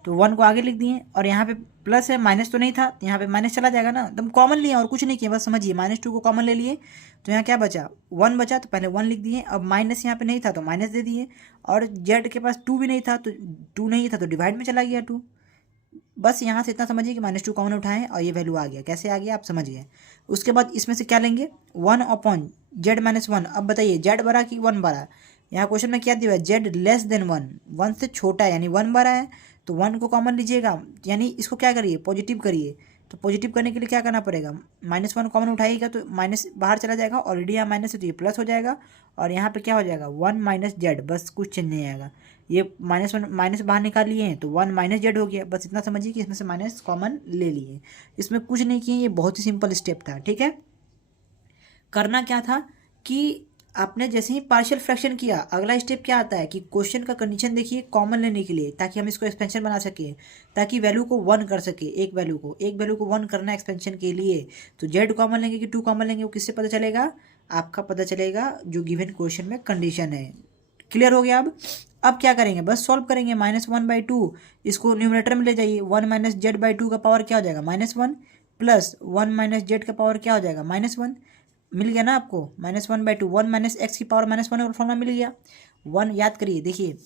तो 1 को आगे लिख दिए। और यहाँ पे प्लस है, माइनस तो नहीं था तो यहाँ पे माइनस चला जाएगा ना, तो हम कॉमन लिए और कुछ नहीं किया, बस समझिए -2 को कॉमन ले लिए तो यहाँ क्या बचा 1 बचा, तो पहले 1 लिख दिए। अब माइनस यहाँ पे नहीं था तो माइनस दे दिए, और जेड के पास 2 भी नहीं था तो 2 नहीं था तो डिवाइड में चला गया 2। बस यहाँ से इतना समझिए कि -2 कॉमन उठाएं और ये वैल्यू आ गया। कैसे आ गया आप समझ गए। उसके बाद इसमें से क्या लेंगे 1/z-1। अब बताइए जेड बड़ा कि 1 बड़ा? यहाँ क्वेश्चन में क्या दिया है, जेड लेस देन 1, 1 से छोटा है यानी 1 बड़ा है तो 1 को कॉमन लीजिएगा, यानी इसको क्या करिए पॉजिटिव करिए। तो पॉजिटिव करने के लिए क्या करना पड़ेगा, -1 कॉमन उठाइएगा तो माइनस बाहर चला जाएगा, ऑलरेडी यहाँ माइनस है तो ये प्लस हो जाएगा, और यहाँ पे क्या हो जाएगा 1 - z, बस कुछ चेंज नहीं आएगा। ये -1 माइनस बाहर निकाल लिए हैं तो 1 - z हो गया। बस इतना समझिए कि इसमें से माइनस कॉमन ले लिए, इसमें कुछ नहीं किए, ये बहुत ही सिंपल स्टेप था, ठीक है। करना क्या था कि आपने जैसे ही पार्शियल फ्रैक्शन किया, अगला स्टेप क्या आता है कि क्वेश्चन का कंडीशन देखिए कॉमन लेने के लिए, ताकि हम इसको एक्सपेंशन बना सकें, ताकि वैल्यू को 1 कर सके। एक वैल्यू को 1 करना एक्सपेंशन के लिए, तो जेड कॉमन लेंगे कि 2 कॉमन लेंगे, वो किससे पता चलेगा? आपका पता चलेगा जो गिवन क्वेश्चन में कंडीशन है। क्लियर हो गया। अब क्या करेंगे, बस सॉल्व करेंगे। -1/2 इसको न्यूमरेटर में ले जाइए, 1 - z/2 का पावर क्या हो जाएगा -1, प्लस 1 - z का पावर क्या हो जाएगा -1। मिल गया ना आपको, -1/2, 1 - x की पावर -1 और फॉर्मूला मिल गया। 1 याद करिए, देखिए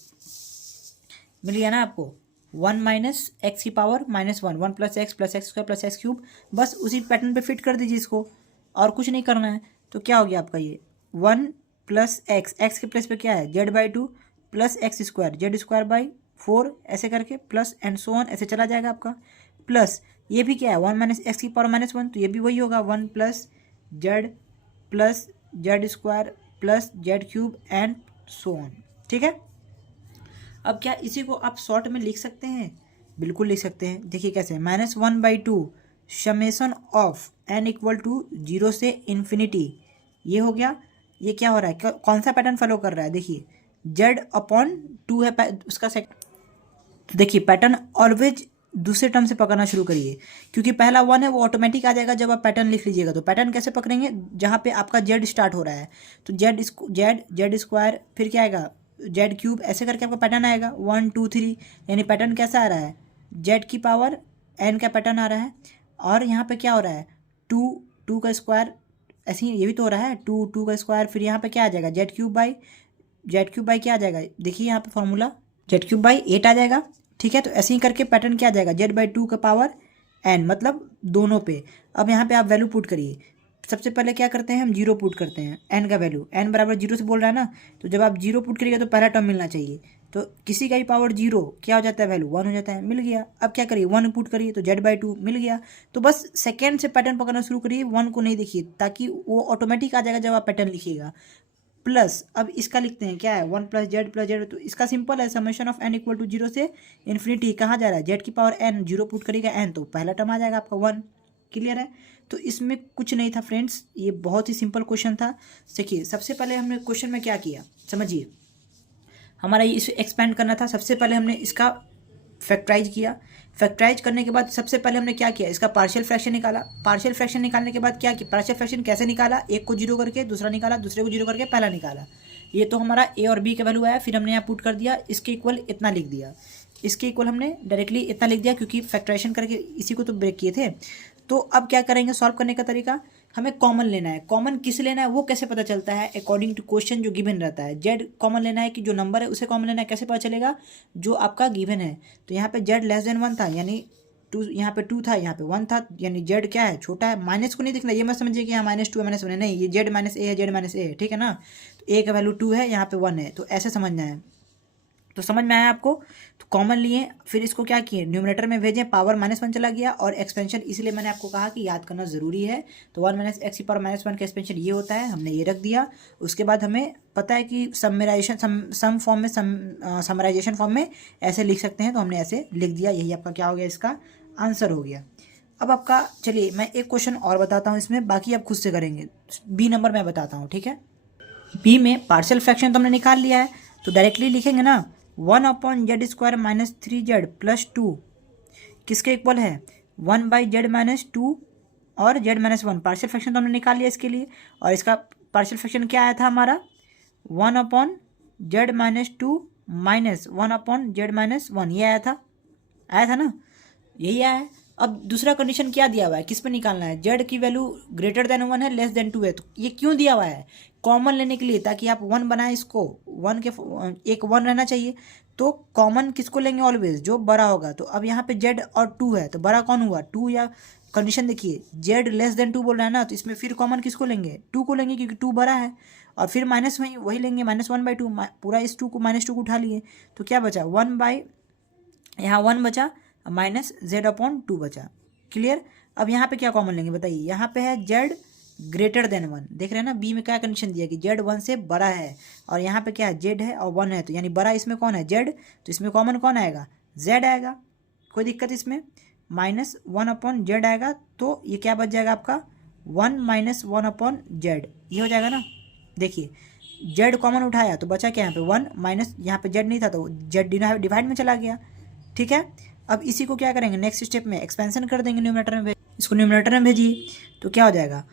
मिल गया ना आपको, 1 - x की पावर -1, 1 + x + x² + x³। बस उसी पैटर्न पे फिट कर दीजिए इसको, और कुछ नहीं करना है। तो क्या हो गया आपका ये 1 + x के प्लेस पे क्या है z/2 प्लस x² z²/4 ऐसे करके प्लस एंड सो ऑन ऐसे चला जाएगा आपका। प्लस ये भी क्या है 1 - x की पावर -1, तो ये भी वही होगा 1 + z plus z² plus z³ and so on, ठीक है। अब क्या इसी को आप शॉर्ट में लिख सकते हैं? बिल्कुल लिख सकते हैं। देखिए कैसे, -1/2 समेशन ऑफ n = 0 से इन्फिनिटी, ये हो गया। ये क्या हो रहा है, कौन सा पैटर्न फॉलो कर रहा है? देखिए z/2 है उसका तो देखिए पैटर्न ऑलवेज दूसरे टर्म से पकड़ना शुरू करिए, क्योंकि पहला 1 है वो ऑटोमेटिक आ जाएगा जब आप पैटर्न लिख लीजिएगा। तो पैटर्न कैसे पकड़ेंगे, जहाँ पे आपका z स्टार्ट हो रहा है तो z² फिर क्या आएगा z³ ऐसे करके आपका पैटर्न आएगा 1 2 3, यानी पैटर्न कैसा आ रहा है z की पावर n का पैटर्न आ रहा है। और यहाँ पे क्या हो रहा है 2 का स्क्वायर, ऐसे ही ये भी तो हो रहा है 2 का स्क्वायर, फिर यहाँ पे क्या आ जाएगा z³ क्या आ जाएगा, देखिए यहाँ पे फॉर्मूला z³/8 आ जाएगा, ठीक है। तो ऐसे ही करके पैटर्न क्या आ जाएगा z/2 का पावर n, मतलब दोनों पे। अब यहाँ पे आप वैल्यू पुट करिए। सबसे पहले क्या करते हैं हम 0 पुट करते हैं, n का वैल्यू, n = 0 से बोल रहा है ना, तो जब आप 0 पुट करिएगा तो पहला टर्म मिलना चाहिए। तो किसी का भी पावर 0 क्या हो जाता है, वैल्यू 1 हो जाता है, मिल गया। अब क्या करिए 1 पुट करिए तो z/2 मिल गया। तो बस सेकेंड से पैटर्न पकड़ना शुरू करिए, 1 को नहीं देखिए, ताकि वो ऑटोमेटिक आ जाएगा जब आप पैटर्न लिखिएगा। प्लस अब इसका लिखते हैं क्या है 1 + z, तो इसका सिंपल है समेशन ऑफ n = 0 से इन्फिनिटी। कहाँ जा रहा है z की पावर n, 0 पुट करिएगा n तो पहला टर्म आ जाएगा आपका 1। क्लियर है। तो इसमें कुछ नहीं था फ्रेंड्स, ये बहुत ही सिंपल क्वेश्चन था। देखिए सबसे पहले हमने क्वेश्चन में क्या किया समझिए, हमारा ये इसे एक्सपेंड करना था। सबसे पहले हमने इसका फैक्टराइज किया, फैक्टराइज करने के बाद सबसे पहले हमने क्या किया, इसका पार्शियल फ्रैक्शन निकाला। पार्शियल फ्रैक्शन निकालने के बाद क्या किया, पार्शियल फ्रैक्शन कैसे निकाला, एक को 0 करके दूसरा निकाला, दूसरे को 0 करके पहला निकाला। ये तो हमारा a और b का वैल्यू आया, फिर हमने यहाँ पुट कर दिया, इसके इक्वल इतना लिख दिया, इसके इक्वल हमने डायरेक्टली इतना लिख दिया, क्योंकि फैक्टराइजेशन करके इसी को तो ब्रेक किए थे। तो अब क्या करेंगे, सॉल्व करने का तरीका, हमें कॉमन लेना है। कॉमन किस लेना है वो कैसे पता चलता है, अकॉर्डिंग टू क्वेश्चन जो गिवन रहता है। जेड कॉमन लेना है कि जो नंबर है उसे कॉमन लेना है, कैसे पता चलेगा, जो आपका गिवन है। तो यहाँ पे जेड लेस देन 1 था, यानी 2, यहाँ पे 2 था, यहाँ पे 1 था, यानी जेड क्या है छोटा है। माइनस को नहीं दिखना, ये मत समझिए कि यहाँ -2 है -1 है, नहीं, ये जेड -a है, जेड -a है, ठीक है ना। तो a का वैल्यू 2 है, यहाँ पे 1 है, तो ऐसे समझना है। तो समझ में आया आपको। तो कॉमन लिए, फिर इसको क्या किए न्यूमरेटर में भेजें, पावर -1 चला गया, और एक्सपेंशन इसलिए मैंने आपको कहा कि याद करना ज़रूरी है। तो 1 - x की पावर -1 का एक्सपेंशन ये होता है, हमने ये रख दिया। उसके बाद हमें पता है कि सम फॉर्म में समराइजेशन फॉर्म में ऐसे लिख सकते हैं, तो हमने ऐसे लिख दिया। यही आपका क्या हो गया, इसका आंसर हो गया। अब आपका चलिए मैं एक क्वेश्चन और बताता हूँ इसमें, बाकी आप खुद से करेंगे। बी नंबर मैं बताता हूँ, ठीक है। बी में पार्शियल फ्रैक्शन तो हमने निकाल लिया है, तो डायरेक्टली लिखेंगे ना 1/z² माइनस 3z प्लस 2 किसके इक्वल है 1/z माइनस 2 और z माइनस 1। पार्शियल फ्रैक्शन तो हमने निकाल लिया इसके लिए, और इसका पार्शियल फ्रैक्शन क्या आया था हमारा 1/z minus 2 minus 1/z minus 1, ये आया था ना, यही आया है। अब दूसरा कंडीशन क्या दिया हुआ है, किस पे निकालना है, z की वैल्यू ग्रेटर देन 1 है, लेस देन 2 है। तो ये क्यों दिया हुआ है, कॉमन लेने के लिए, ताकि आप 1 बनाए, इसको 1 के एक 1 रहना चाहिए। तो कॉमन किसको लेंगे, ऑलवेज जो बड़ा होगा। तो अब यहाँ पे z और 2 है, तो बड़ा कौन हुआ 2, या कंडीशन देखिए z लेस देन 2 बोल रहा है ना, तो इसमें फिर कॉमन किसको लेंगे 2 को लेंगे, क्योंकि 2 बड़ा है। और फिर माइनस वही लेंगे -1/2, पूरा इस 2 को -2 को उठा लिए, तो क्या बचा 1 यहाँ 1 बचा माइनस z/2 बचा। क्लियर। अब यहाँ पे क्या कॉमन लेंगे बताइए, यहाँ पे है z ग्रेटर देन 1, देख रहे हैं ना, बी में क्या कंडीशन दिया कि z 1 से बड़ा है, और यहाँ पे क्या है z है और 1 है, तो यानी बड़ा इसमें कौन है z, तो इसमें कॉमन कौन आएगा z आएगा, कोई दिक्कत इसमें, -1/z आएगा। तो ये क्या बच जाएगा आपका 1 - 1/z, ये हो जाएगा ना। देखिए z कॉमन उठाया तो बचा क्या यहाँ पे 1 माइनस, यहाँ पे z नहीं था तो z डिवाइड में चला गया, ठीक है। अब इसी को क्या करेंगे, नेक्स्ट स्टेप में एक्सपेंशन कर देंगे, न्यूमरेटर में इसको न्यूमरेटर में भेजिए, तो क्या हो जाएगा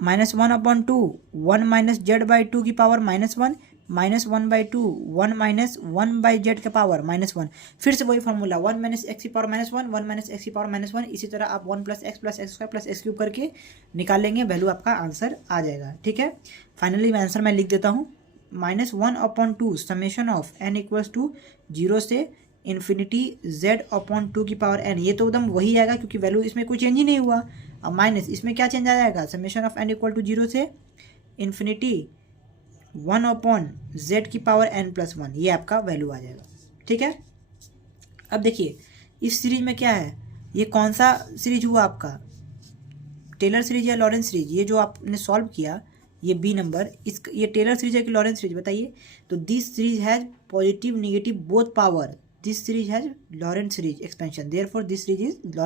-1/2 1 माइनस z/2 की पावर -1 -1/2 1 माइनस 1/z का पावर -1। फिर से वही फार्मूला 1 माइनस x की पावर -1 1 माइनस x की पावर -1। इसी तरह आप 1 + x + x² + x³ करके निकाल लेंगे, वैल्यू आपका आंसर आ जाएगा, ठीक है। फाइनली आंसर मैं लिख देता हूँ -1/2 summation of n equals to 0 से इन्फिनिटी z/2 की पावर n। ये तो एकदम वही आएगा क्योंकि वैल्यू इसमें कोई चेंज ही नहीं हुआ। अब माइनस इसमें क्या चेंज आ जाएगा, summation of n equal to 0 से इन्फिनिटी 1/z की पावर n+1, ये आपका वैल्यू आ जाएगा, ठीक है। अब देखिए इस सीरीज में क्या है, ये कौन सा सीरीज हुआ आपका, टेलर सीरीज या लॉरेंस सीरीज, ये जो आपने सॉल्व किया ये बी नंबर, इस ये टेलर सीरीज है कि लॉरेंस सीरीज बताइए। तो this series has positive negative both power, this series has Laurent series expansion, therefore this series is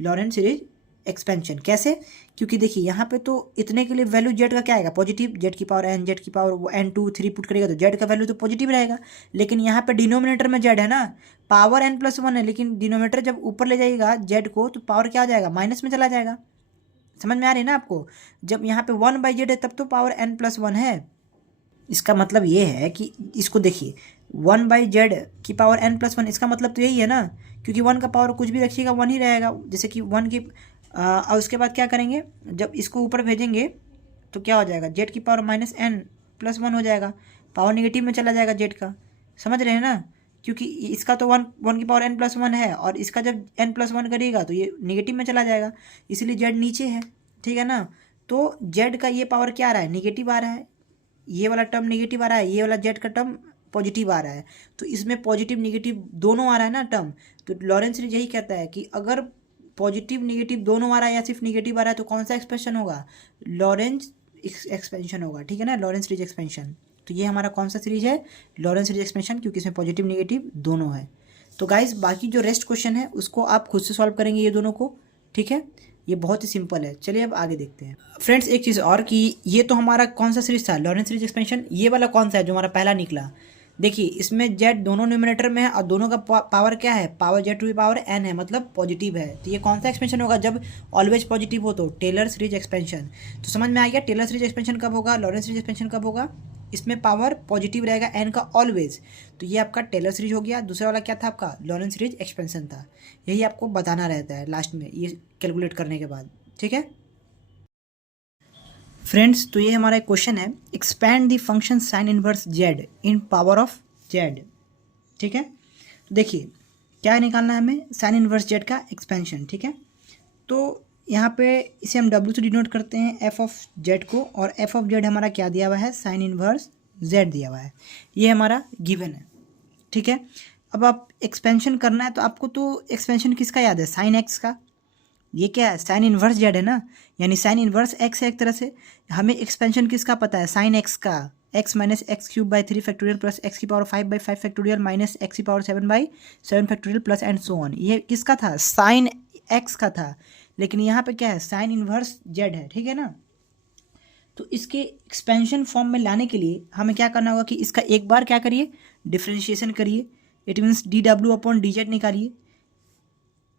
Laurent series expansion. कैसे, क्योंकि देखिए यहाँ पे तो इतने के लिए वैल्यू z का क्या आएगा पॉजिटिव, z की पावर n, z की पावर वो n 2 3 पुट करेगा तो z का वैल्यू तो पॉजिटिव रहेगा। लेकिन यहाँ पे डिनोमिनेटर में z है ना, पावर n+1 है, लेकिन डिनोमिनेटर जब ऊपर ले जाएगा z को तो पावर क्या आ जाएगा माइनस में चला जाएगा। समझ में आ रही है ना आपको, जब यहाँ पे 1/z है तब तो पावर n+1 है। इसका मतलब ये है कि इसको देखिए 1/z की पावर n+1, इसका मतलब तो यही है ना, क्योंकि 1 का पावर कुछ भी रखिएगा 1 ही रहेगा, जैसे कि 1 की और उसके बाद क्या करेंगे, जब इसको ऊपर भेजेंगे तो क्या हो जाएगा z की पावर -n+1 हो जाएगा, पावर नेगेटिव में चला जाएगा z का। समझ रहे हैं ना, क्योंकि इसका तो 1 की पावर n+1 है, और इसका जब n+1 करेगा तो ये नेगेटिव में चला जाएगा, इसीलिए z नीचे है, ठीक है ना। तो z का ये पावर क्या आ रहा है नेगेटिव आ रहा है, ये वाला टर्म नेगेटिव आ रहा है, ये वाला z का टर्म पॉजिटिव आ रहा है, तो इसमें पॉजिटिव नेगेटिव दोनों आ रहा है ना टर्म। तो लॉरेंस सीरीज यही कहता है कि अगर पॉजिटिव नेगेटिव दोनों आ रहा है या सिर्फ नेगेटिव आ रहा है तो कौन सा एक्सपेंशन होगा, लॉरेंस एक्सपेंशन होगा, ठीक है ना, लॉरेंस सीरीज एक्सपेंशन। तो ये हमारा कौन सा सीरीज है, लॉरेंस सीरीज एक्सपेंशन, क्योंकि इसमें पॉजिटिव नेगेटिव दोनों है। तो गाइज बाकी जो रेस्ट क्वेश्चन है उसको आप खुद से सॉल्व करेंगे ये दोनों को, ठीक है, ये बहुत ही सिंपल है। चलिए अब आगे देखते हैं फ्रेंड्स। एक चीज़ और कि ये तो हमारा कौन सा सीरीज था, लॉरेंस सीरीज एक्सपेंशन, ये वाला कौन सा है जो हमारा पहला निकला। देखिए इसमें z दोनों न्यूमरेटर में है और दोनों का पावर क्या है, power z to the power n है, मतलब पॉजिटिव है। तो ये कौन सा एक्सपेंशन होगा, जब ऑलवेज पॉजिटिव हो तो टेलर सीरीज एक्सपेंशन। तो समझ में आ गया टेलर सीरीज एक्सपेंशन कब होगा, लॉरेंस सीरीज एक्सपेंशन कब होगा, इसमें पावर पॉजिटिव रहेगा n का ऑलवेज। तो ये आपका टेलर सीरीज हो गया। दूसरा वाला क्या था आपका, लॉरेंस सीरीज एक्सपेंशन था। यही आपको बताना रहता है लास्ट में ये कैलकुलेट करने के बाद, ठीक है फ्रेंड्स। तो ये हमारा एक क्वेश्चन है, expand the function sine inverse z in power of z, ठीक है। तो देखिए क्या निकालना है हमें, साइन इनवर्स z का एक्सपेंशन, ठीक है। तो यहाँ पे इसे हम w से डिनोट करते हैं f ऑफ z को, और f ऑफ z हमारा क्या दिया हुआ है, साइन इनवर्स z दिया हुआ है, ये हमारा गिवन है, ठीक है। अब आप एक्सपेंशन करना है तो आपको तो एक्सपेंशन किसका याद है, साइन x का। ये क्या है, साइन इनवर्स z है ना, यानी साइन इनवर्स x है एक तरह से। हमें एक्सपेंशन किसका पता है, साइन x का, x - x³ / 3 factorial plus x की पावर 5/5 फैक्टोरियल माइनस x की power 7/7 factorial plus and so on. ये किसका था, साइन x का था। लेकिन यहाँ पे क्या है, साइन इन्वर्स जेड है, ठीक है ना। तो इसके एक्सपेंशन फॉर्म में लाने के लिए हमें क्या करना होगा कि इसका एक बार क्या करिए, डिफ्रेंशिएशन करिए। It means D W upon D Z निकालिए।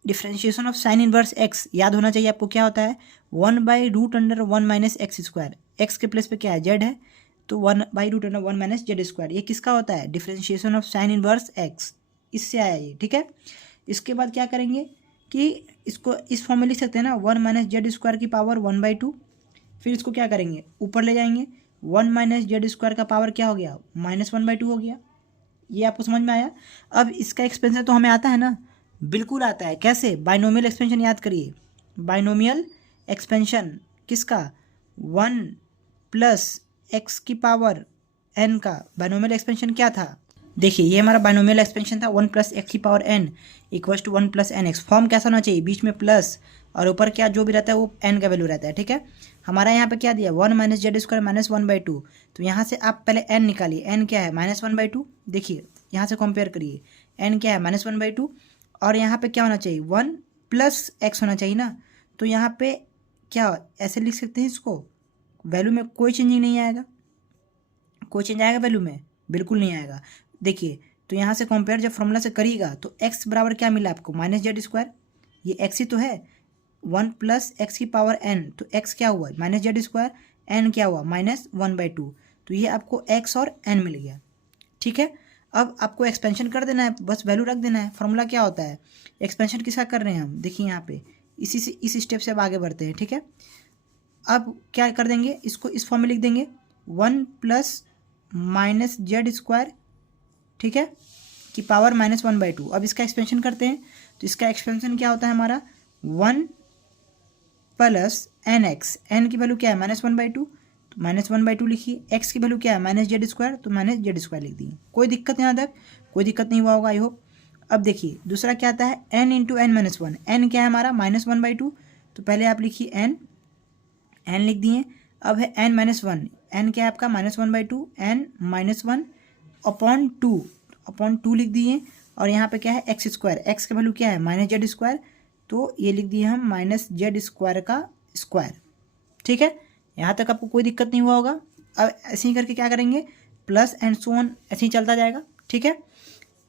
Differentiation of sine inverse X याद होना चाहिए आपको, क्या होता है 1/√1 माइनस एक्स स्क्वायर। एक्स के प्लेस पे क्या है, जेड है, तो 1/√1 माइनस जेड स्क्वायर। ये किसका होता है, differentiation of sine inverse x, इससे आया ये, ठीक है। इसके बाद क्या करेंगे कि इसको इस फॉर्म में लिख सकते हैं ना, 1 माइनस जेड स्क्वायर की पावर 1/2। फिर इसको क्या करेंगे, ऊपर ले जाएंगे, 1 माइनस जेड स्क्वायर का पावर क्या हो गया, -1/2 हो गया। ये आपको समझ में आया। अब इसका एक्सपेंशन तो हमें आता है ना, बिल्कुल आता है। कैसे, बाइनोमियल एक्सपेंशन याद करिए। बाइनोमियल एक्सपेंशन किसका, 1 प्लस एक्स की पावर n का बाइनोमियल एक्सपेंशन क्या था, देखिए ये हमारा बाइनोमियल एक्सपेंशन था 1 प्लस एक्स की power n equals to 1 plus n x. Form कैसा होना चाहिए, बीच में प्लस और ऊपर क्या जो भी रहता है वो n का वैल्यू रहता है, ठीक है। हमारा यहाँ पे क्या दिया, 1 माइनस जेड स्क्वायर माइनस 1/2। तो यहाँ से आप पहले n निकालिए, n क्या है -1/2। देखिए यहाँ से कंपेयर करिए, n क्या है -1/2, और यहाँ पे क्या होना चाहिए, 1 प्लस एक्स होना चाहिए ना। तो यहाँ पे क्या ऐसे लिख सकते हैं इसको, वैल्यू में कोई चेंजिंग नहीं आएगा। कोई चेंज आएगा वैल्यू में, बिल्कुल नहीं आएगा। देखिए तो यहाँ से कंपेयर जब फॉर्मूला से करिएगा तो x बराबर क्या मिला आपको, माइनस जेड स्क्वायर, ये x ही तो है, 1 प्लस एक्स की पावर n, तो x क्या हुआ माइनस जेड स्क्वायर, n क्या हुआ -1/2। तो ये आपको x और n मिल गया, ठीक है। अब आपको एक्सपेंशन कर देना है, बस वैल्यू रख देना है। फॉर्मूला क्या होता है, एक्सपेंशन किसका कर रहे हैं हम, देखिए यहाँ पे इसी से इस स्टेप से अब आगे बढ़ते हैं, ठीक है। अब क्या कर देंगे, इसको इस फॉर्म में लिख देंगे, 1 प्लस माइनस जेड स्क्वायर, ठीक है, की पावर -1/2। अब इसका एक्सपेंशन करते हैं, तो इसका एक्सपेंशन क्या होता है हमारा, 1 प्लस एन एक्स, एन की वैल्यू क्या है -1/2, तो -1/2 लिखिए। एक्स की वैल्यू क्या है माइनस जेड स्क्वायर, तो माइनस जेड स्क्वायर लिख दिए। कोई दिक्कत यहाँ तक, कोई दिक्कत नहीं हुआ होगा आई होप। अब देखिए दूसरा क्या आता है, n into n minus 1। N क्या है हमारा -1/2, तो पहले आप लिखिए n लिख दिए। अब है n माइनस 1, n क्या है आपका -1/2, n -1 अपॉन 2 लिख दिए। और यहाँ पे क्या है एक्स स्क्वायर, एक्स का वैल्यू क्या है माइनस जेड स्क्वायर, तो ये लिख दिए हम माइनस जेड स्क्वायर का स्क्वायर, ठीक है। यहाँ तक आपको कोई दिक्कत नहीं हुआ होगा। अब ऐसे ही करके क्या करेंगे, प्लस एंड सो ऑन ऐसे ही चलता जाएगा, ठीक है।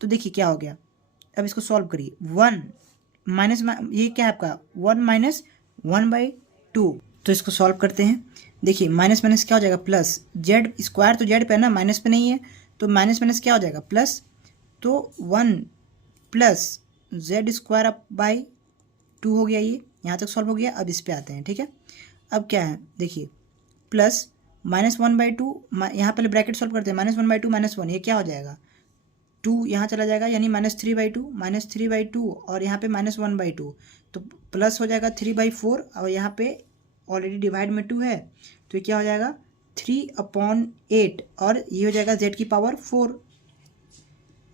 तो देखिए क्या हो गया, अब इसको सॉल्व करिए, 1 माइनस ये क्या है आपका 1 माइनस 1/2। तो इसको सॉल्व करते हैं, देखिए माइनस माइनस क्या हो जाएगा प्लस, जेड स्क्वायर तो जेड पे है ना, माइनस पे नहीं है, तो माइनस माइनस क्या हो जाएगा प्लस, तो 1 plus Z square up by 2 हो गया। ये यहाँ तक सॉल्व हो गया। अब इस पे आते हैं, ठीक है। अब क्या है देखिए, प्लस -1/2, यहाँ पहले ब्रैकेट सॉल्व करते हैं, -1/2 -1, ये क्या हो जाएगा 2 यहाँ चला जाएगा, यानी -3/2 और यहाँ पे -1/2, तो प्लस हो जाएगा 3/4, और यहाँ पे ऑलरेडी डिवाइड में 2 है, तो ये क्या हो जाएगा 3/8, और ये हो जाएगा z की पावर 4,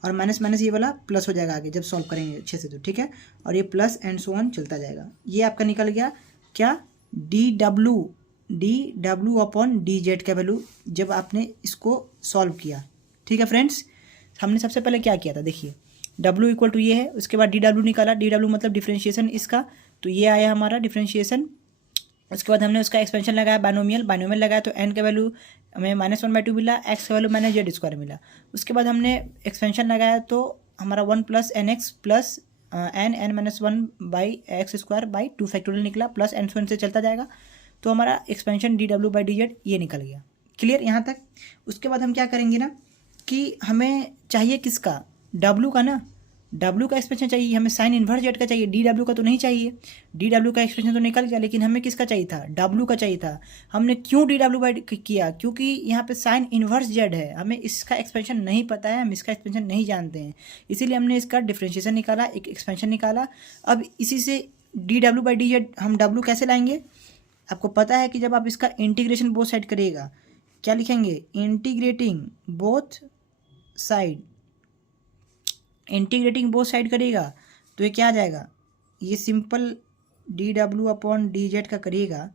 और माइनस माइनस ये वाला प्लस हो जाएगा आगे जब सॉल्व करेंगे अच्छे से, तो ठीक है। और ये प्लस एंड सो ऑन चलता जाएगा। ये आपका निकल गया क्या, D W upon D Z का वैल्यू जब आपने इसको सॉल्व किया, ठीक है फ्रेंड्स। हमने सबसे पहले क्या किया था, देखिए W इक्वल टू ये है, उसके बाद डी डब्ल्यू निकाला, डी डब्ल्यू मतलब डिफ्रेंशिएशन इसका, तो ये आया हमारा डिफ्रेंशिएशन। उसके बाद हमने उसका एक्सपेंशन लगाया, बाइनोमियल लगाया, तो n का वैल्यू हमें -1/2 मिला, x का वैल्यू माइनस जेड स्क्वायर मिला। उसके बाद हमने एक्सपेंशन लगाया तो हमारा 1 plus n x plus n minus 1/x² 2 factorial निकला, प्लस एन से चलता जाएगा, तो हमारा एक्सपेंशन dw/dz ये निकल गया। क्लियर यहाँ तक। उसके बाद हम क्या करेंगे ना कि हमें चाहिए किसका, w का ना, W का एक्सप्रेशन चाहिए हमें, साइन इन्वर्स जेड का चाहिए, DW का तो नहीं चाहिए। DW का एक्सप्रेशन तो निकल गया, लेकिन हमें किसका चाहिए था, W का चाहिए था। हमने क्यों DW किया, क्योंकि यहाँ पे साइन इन्वर्स जेड है, हमें इसका एक्सपेंशन नहीं पता है, हम इसका एक्सपेंशन नहीं जानते हैं, इसीलिए हमने इसका डिफ्रेंशिएशन निकाला, एक एक्सपेंशन निकाला। अब इसी से dw/dz हम W कैसे लाएंगे, आपको पता है कि जब आप इसका इंटीग्रेशन बोथ साइड करिएगा, क्या लिखेंगे, इंटीग्रेटिंग बोथ साइड करिएगा, तो ये क्या आ जाएगा, ये सिंपल dw/dz का करिएगा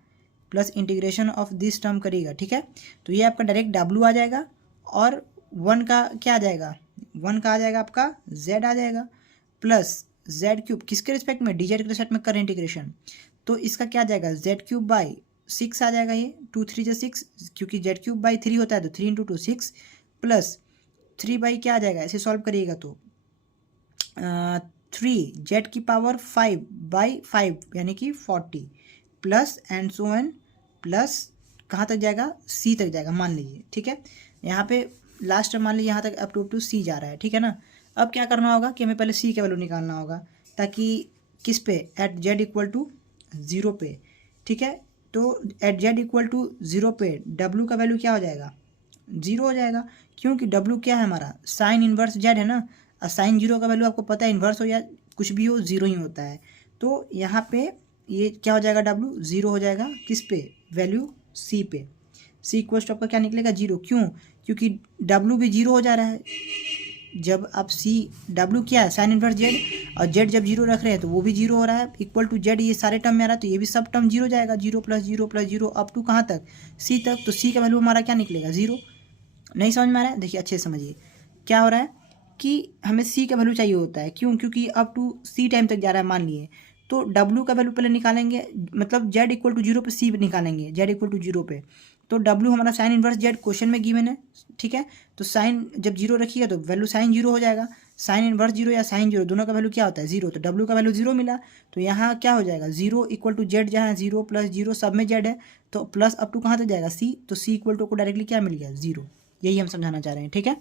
plus integration of this term करिएगा, ठीक है। तो ये आपका डायरेक्ट w आ जाएगा, और 1 का क्या आ जाएगा, 1 का आ जाएगा आपका z आ जाएगा, प्लस z क्यूब किसके रिस्पेक्ट में, dz के रिस्पेक्ट में कर इंटीग्रेशन, तो इसका क्या आ जाएगा z³/6 आ जाएगा, ये 2 3 जा 6, क्योंकि z³/3 होता है तो 3 × 2 6 प्लस 3 बाई क्या आ जाएगा, ऐसे सॉल्व करिएगा तो 3 z⁵/5 यानी कि 40 plus and so n plus कहाँ तक जाएगा, सी तक जाएगा मान लीजिए, ठीक है। यहाँ पे लास्ट मान लीजिए यहाँ तक अप टू सी जा रहा है, ठीक है ना। अब क्या करना होगा कि हमें पहले सी का वैल्यू निकालना होगा, ताकि किस पे, एट z=0 पे, ठीक है। तो एट z=0 पे w का वैल्यू क्या हो जाएगा, 0 हो जाएगा, क्योंकि w क्या है हमारा, साइन इनवर्स z है ना। और साइन 0 का वैल्यू आपको पता है, इन्वर्स हो या कुछ भी हो 0 ही होता है। तो यहाँ पे ये क्या हो जाएगा, w 0 हो जाएगा, किस पे, वैल्यू c पे। c इक्वल्स टू आपका क्या निकलेगा, 0, क्यों, क्योंकि w भी 0 हो जा रहा है। जब आप w क्या है, साइन इनवर्स z, और z जब 0 रख रहे हैं तो वो भी 0 हो रहा है, इक्वल टू z, ये सारे टर्म में आ रहा है तो ये भी सब टर्म 0 जाएगा, 0 + 0 + 0 अप टू कहाँ तक, c तक। तो c का वैल्यू हमारा क्या निकलेगा, 0। नहीं समझ में आ रहा है, देखिए अच्छे से समझिए क्या हो रहा है कि हमें c का वैल्यू चाहिए होता है, क्यों, क्योंकि अप टू c टाइम तक जा रहा है मान लिए। तो w का वैल्यू पहले निकालेंगे, मतलब z=0 पे c निकालेंगे, z=0 पे। तो w हमारा साइन इनवर्स z क्वेश्चन में गिवन है, ठीक है। तो साइन जब 0 रखिएगा तो वैल्यू साइन 0 हो जाएगा, साइन इनवर्स 0 या साइन 0 दोनों का वैल्यू क्या होता है, 0। तो w का वैल्यू 0 मिला, तो यहाँ क्या हो जाएगा, 0 = z, जहाँ 0 + 0 सब में z है, तो प्लस अप टू कहाँ तक जाएगा, c। तो c = को डायरेक्टली क्या मिल गया, 0। यही हम समझाना चाह रहे हैं, ठीक है।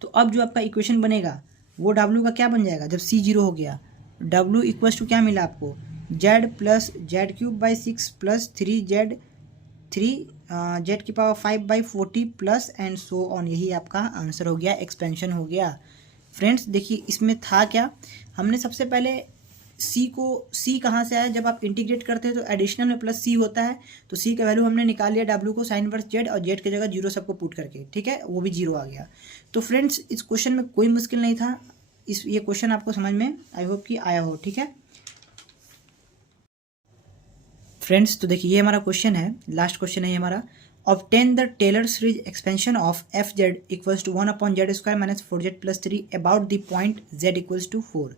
तो अब जो आपका इक्वेशन बनेगा वो w का क्या बन जाएगा, जब c 0 हो गया, w = क्या मिला आपको, z + z³/6 plus 3z⁵/40 plus and so on. यही आपका आंसर हो गया, एक्सपेंशन हो गया। फ्रेंड्स देखिए इसमें था क्या, हमने सबसे पहले c कहाँ से आया, जब आप इंटीग्रेट करते हैं तो एडिशनल में प्लस c होता है, तो c का वैल्यू हमने निकाल लिया w को साइन इनवर्स z, और z की जगह 0 सबको पुट करके, ठीक है, वो भी 0 आ गया। तो फ्रेंड्स इस क्वेश्चन में कोई मुश्किल नहीं था, ये क्वेश्चन आपको समझ में आई होप कि आया हो, ठीक है फ्रेंड्स। तो देखिए ये हमारा क्वेश्चन है, लास्ट क्वेश्चन है ये हमारा। Obtain the Taylor series expansion of fz = 1/z² - 4z + 3 about the point z = 4।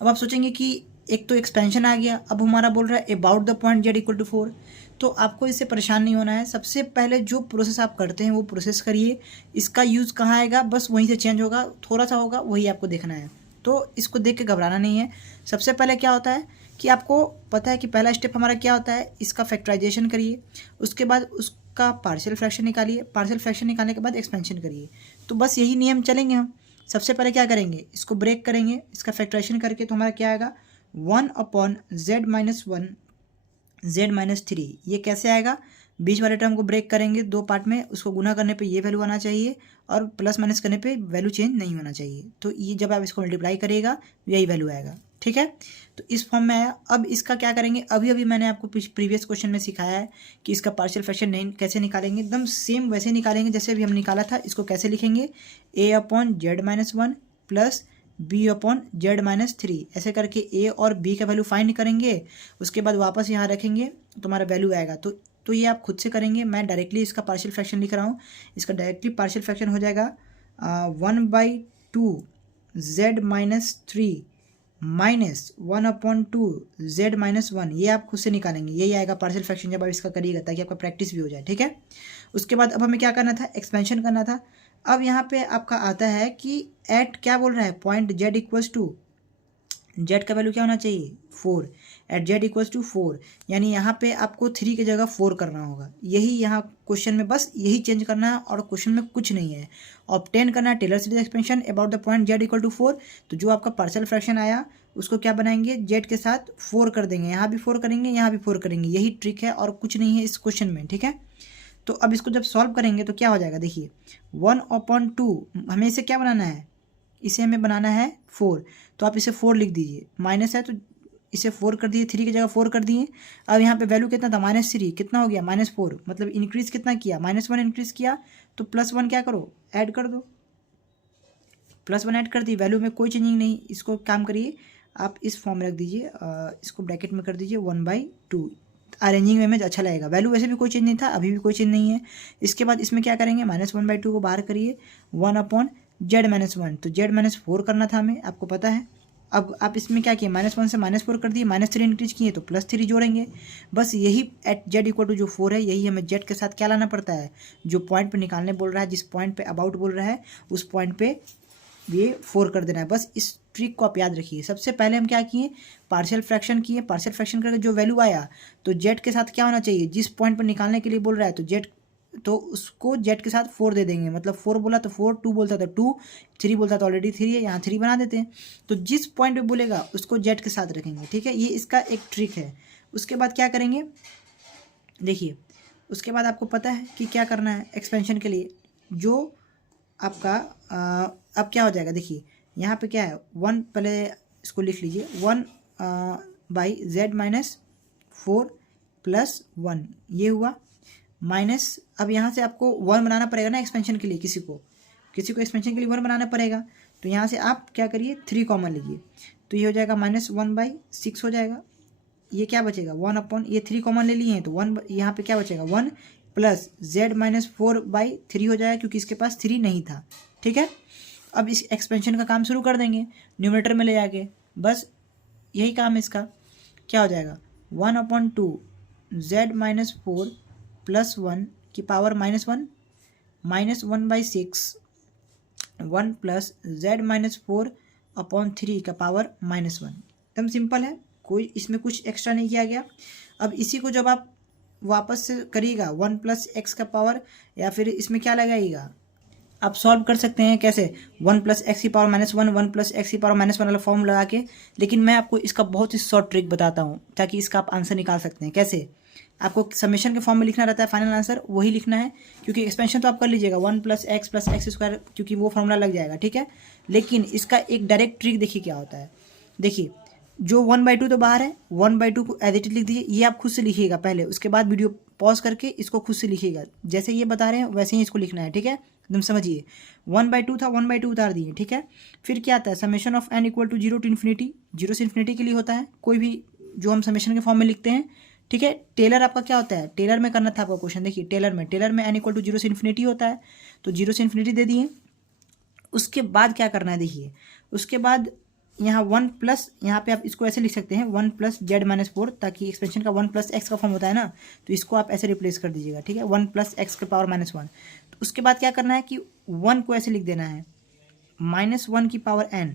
अब आप सोचेंगे कि एक तो एक्सपेंशन आ गया, अब हमारा बोल रहा है अबाउट द पॉइंट z = 4। तो आपको इससे परेशान नहीं होना है, सबसे पहले जो प्रोसेस आप करते हैं वो प्रोसेस करिए। इसका यूज़ कहाँ आएगा, बस वहीं से चेंज होगा, थोड़ा सा होगा, वही आपको देखना है। तो इसको देख के घबराना नहीं है। सबसे पहले क्या होता है कि आपको पता है कि पहला स्टेप हमारा क्या होता है, इसका फैक्टराइजेशन करिए, उसके बाद उसका पार्शियल फ्रैक्शन निकालिए, पार्शियल फ्रैक्शन निकालने के बाद एक्सपेंशन करिए। तो बस यही नियम चलेंगे हम। सबसे पहले क्या करेंगे, इसको ब्रेक करेंगे, इसका फैक्टराइजेशन करके तो हमारा क्या आएगा, 1/z-1 z-3। ये कैसे आएगा, बीच वाले टर्म को ब्रेक करेंगे 2 पार्ट में, उसको गुना करने पे ये वैल्यू आना चाहिए और प्लस माइनस करने पे वैल्यू चेंज नहीं होना चाहिए। तो ये जब आप इसको मल्टीप्लाई करिएगा यही वैल्यू आएगा, ठीक है। तो इस फॉर्म में आया। अब इसका क्या करेंगे, अभी मैंने आपको प्रीवियस क्वेश्चन में सिखाया है कि इसका पार्शियल फ्रैक्शन नहीं कैसे निकालेंगे, एकदम सेम वैसे निकालेंगे जैसे अभी हम निकाला था। इसको कैसे लिखेंगे, a/z-1 प्लस b/z-3, ऐसे करके a और b का वैल्यू फाइंड करेंगे, उसके बाद वापस यहाँ रखेंगे तो हमारा वैल्यू आएगा। तो ये आप खुद से करेंगे, मैं डायरेक्टली इसका पार्शियल फ्रैक्शन लिख रहा हूँ। इसका डायरेक्टली पार्शियल फ्रैक्शन हो जाएगा 1/2 z-3 माइनस 1/2 z-1। ये आप खुद से निकालेंगे, यही आएगा पार्शियल फ्रैक्शन जब आप इसका करिएगा, ताकि आपका प्रैक्टिस भी हो जाए, ठीक है। उसके बाद अब हमें क्या करना था, एक्सपेंशन करना था। अब यहाँ पे आपका आता है कि एट क्या बोल रहा है, पॉइंट z z का वैल्यू क्या होना चाहिए, 4। एट z 4, यानी यहाँ पे आपको 3 की जगह 4 करना होगा। यही यहाँ क्वेश्चन में बस यही चेंज करना है, और क्वेश्चन में कुछ नहीं है। ऑब्टेन करना है Taylor series expansion about the point z = 4। तो जो आपका पार्शियल फ्रैक्शन आया उसको क्या बनाएंगे, z के साथ 4 कर देंगे, यहाँ भी 4 करेंगे, यहाँ भी 4 करेंगे। यही ट्रिक है और कुछ नहीं है इस क्वेश्चन में, ठीक है। तो अब इसको जब सॉल्व करेंगे तो क्या हो जाएगा, देखिए 1/2 हमें इसे क्या बनाना है, इसे हमें बनाना है 4। तो आप इसे 4 लिख दीजिए, माइनस है तो इसे 4 कर दिए, 3 की जगह 4 कर दिए। अब यहाँ पे वैल्यू कितना था, -3, कितना हो गया, -4, मतलब इंक्रीज कितना किया, -1 इंक्रीज किया। तो +1 क्या करो, ऐड कर दो, +1 ऐड कर दी, वैल्यू में कोई चेंजिंग नहीं। इसको काम करिए, आप इस फॉर्म में रख दीजिए, इसको ब्रैकेट में कर दीजिए 1/2। अरेंजिंग वे में अच्छा लगेगा, वैल्यू वैसे भी कोई चेंज नहीं था, अभी भी कोई चेंज नहीं है। इसके बाद इसमें क्या करेंगे, -1/2 को बाहर करिए, 1/z-1। तो z-4 करना था हमें, आपको पता है। अब आप इसमें क्या किए, -1 से -4 कर दिए, -3 इंक्रीज किए तो +3 जोड़ेंगे। बस यही एट z इक्वल टू जो 4 है, यही हमें z के साथ क्या लाना पड़ता है, जो पॉइंट पे निकालने बोल रहा है, जिस पॉइंट पे अबाउट बोल रहा है उस पॉइंट पे ये 4 कर देना है। बस इस ट्रिक को आप याद रखिए। सबसे पहले हम क्या किए, पार्शियल फ्रैक्शन किए, पार्शियल फ्रैक्शन करके जो वैल्यू आया तो z के साथ क्या होना चाहिए, जिस पॉइंट पर निकालने के लिए बोल रहा है तो z, तो उसको z के साथ 4 दे देंगे। मतलब 4 बोला तो 4, 2 बोलता तो 2, 3 बोलता तो ऑलरेडी 3 है, यहाँ 3 बना देते हैं। तो जिस पॉइंट पे बोलेगा उसको z के साथ रखेंगे, ठीक है। ये इसका एक ट्रिक है। उसके बाद क्या करेंगे, देखिए उसके बाद आपको पता है कि क्या करना है एक्सपेंशन के लिए। जो आपका अब क्या हो जाएगा, देखिए यहाँ पे क्या है 1, पहले इसको लिख लीजिए 1 बाई z-4 + 1 ये हुआ माइनस। अब यहाँ से आपको 1 बनाना पड़ेगा ना एक्सपेंशन के लिए, किसी को एक्सपेंशन के लिए 1 बनाना पड़ेगा। तो यहाँ से आप क्या करिए 3 कॉमन लीजिए, तो ये हो जाएगा -1/6 हो जाएगा। ये क्या बचेगा 1 ये 3 कॉमन ले लिए हैं तो 1 यहाँ पे क्या बचेगा 1 + z-4/3 हो जाएगा, क्योंकि इसके पास 3 नहीं था, ठीक है। अब इस एक्सपेंशन का काम शुरू कर देंगे न्यूमरेटर में ले जाके, बस यही काम है इसका। क्या हो जाएगा 1/2 z-4 + 1 की पावर -1 -1/6 1 + z-4/3 का पावर -1। एकदम सिंपल है, कोई इसमें कुछ एक्स्ट्रा नहीं किया गया। अब इसी को जब आप वापस से करिएगा 1 + x का पावर, या फिर इसमें क्या लगाइएगा, आप सॉल्व कर सकते हैं कैसे 1 + x की पावर -1 1 + x की पावर -1 वाला फॉर्म लगा के। लेकिन मैं आपको इसका बहुत ही शॉर्ट ट्रिक बताता हूँ ताकि इसका आप आंसर निकाल सकते हैं। कैसे, आपको समेशन के फॉर्म में लिखना रहता है, फाइनल आंसर वही लिखना है, क्योंकि एक्सपेंशन तो आप कर लीजिएगा 1 + x + x², क्योंकि वो फॉर्मूला लग जाएगा, ठीक है। लेकिन इसका एक डायरेक्ट ट्रिक देखिए क्या होता है। देखिए जो 1/2 तो बाहर है, 1/2 को एज इट इज लिख दीजिए। ये आप खुद से लिखिएगा पहले, उसके बाद वीडियो पॉज करके इसको खुद से लिखिएगा, जैसे ये बता रहे हैं वैसे ही इसको लिखना है, ठीक है। एकदम समझिए 1/2 था, 1/2 उतार दिए, ठीक है। फिर क्या आता है समेशन ऑफ n = 0 to ∞, 0 से ∞ के लिए होता है कोई भी जो हम समेशन के फॉर्म में लिखते हैं, ठीक है। टेलर आपका क्या होता है, टेलर में करना था आपका क्वेश्चन। देखिए टेलर में n = 0 से ∞ होता है, तो 0 से ∞ दे दिए। उसके बाद क्या करना है, देखिए उसके बाद यहाँ 1 प्लस, यहाँ पे आप इसको ऐसे लिख सकते हैं 1 + z-4, ताकि एक्सपेंशन का 1 + x का फॉर्म होता है ना, तो इसको आप ऐसे रिप्लेस कर दीजिएगा, ठीक है। 1 + x की पावर -1। तो उसके बाद क्या करना है कि 1 को ऐसे लिख देना है -1 की पावर n,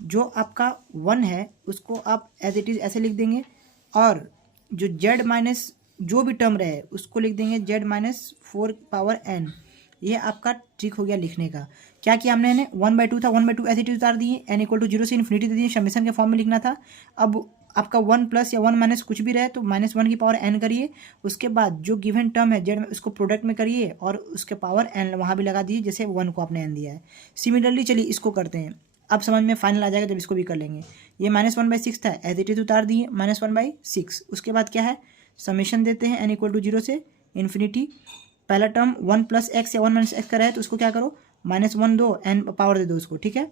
जो आपका 1 है उसको आप एज इट इज़ ऐसे लिख देंगे, और जो z- जो भी टर्म रहे उसको लिख देंगे z-4 पावर n। ये आपका ट्रिक हो गया लिखने का। क्या किया हमने 1/2 था, 1/2 ऐसे ही उतार दिए, n = 0 से ∞ दे दिए, समेशन के फॉर्म में लिखना था। अब आपका 1 प्लस या 1 - कुछ भी रहे तो -1 की पावर n करिए। उसके बाद जो गिवन टर्म है z उसको प्रोडक्ट में करिए और उसके पावर n वहाँ भी लगा दीजिए, जैसे 1 को आपने n दिया है। सिमिलरली चलिए इसको करते हैं, अब समझ में फाइनल आ जाएगा जब इसको भी कर लेंगे। ये -1/6 था, एज इट इज उतार दिए -1/6। उसके बाद क्या है समेशन देते हैं n = 0 से ∞। पहला टर्म 1 + x या 1 - x का रहे तो उसको क्या करो -1 दो, n पावर दे दो उसको, ठीक है।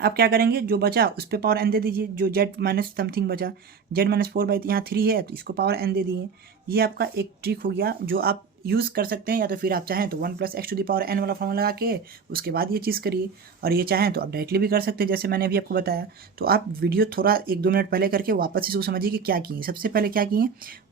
अब क्या करेंगे जो बचा उस पर पावर n दे दीजिए, जो z- समथिंग बचा z-4 यहाँ 3 है तो इसको पावर n दे दिए। ये आपका एक ट्रिक हो गया जो आप यूज़ कर सकते हैं, या तो फिर आप चाहें तो 1 + x⁴ वाला फॉर्मूला लगा के उसके बाद ये चीज़ करिए, और ये चाहें तो आप डायरेक्टली भी कर सकते हैं जैसे मैंने अभी आपको बताया। तो आप वीडियो थोड़ा 1-2 मिनट पहले करके वापस इसको समझिए कि क्या किए। सबसे पहले क्या किए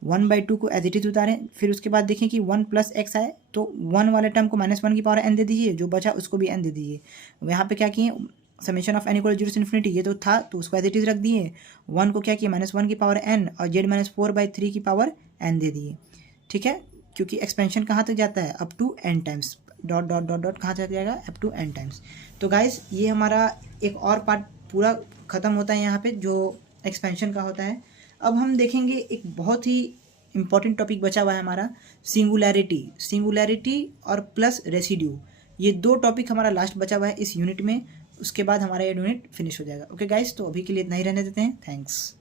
1/2 को एज इट इज उतारें, फिर उसके बाद देखें कि 1 + x आए तो 1 वाले टर्म को -1 की पावर n दे दीजिए, जो बचा उसको भी n दे दीजिए। यहाँ पे क्या किए समेशन ऑफ n = 0 से ∞, ये तो था तो उसको एज इट इज रख दिए। 1 को क्या किया -1 की पावर n और z-4/3 की पावर n दे दिए, ठीक है। क्योंकि एक्सपेंशन कहाँ तक जाता है up to n times, dot dot dot dot कहाँ तक जाएगा अप टू n टाइम्स। तो गाइस ये हमारा एक और पार्ट पूरा ख़त्म होता है यहाँ पे जो एक्सपेंशन का होता है। अब हम देखेंगे एक बहुत ही इंपॉर्टेंट टॉपिक बचा हुआ है हमारा, सिंगुलैरिटी और प्लस रेसिड्यू। ये 2 टॉपिक हमारा लास्ट बचा हुआ है इस यूनिट में, उसके बाद हमारा ये यूनिट फिनिश हो जाएगा। ओके गाइस, तो अभी के लिए इतना ही रहने देते हैं। थैंक्स।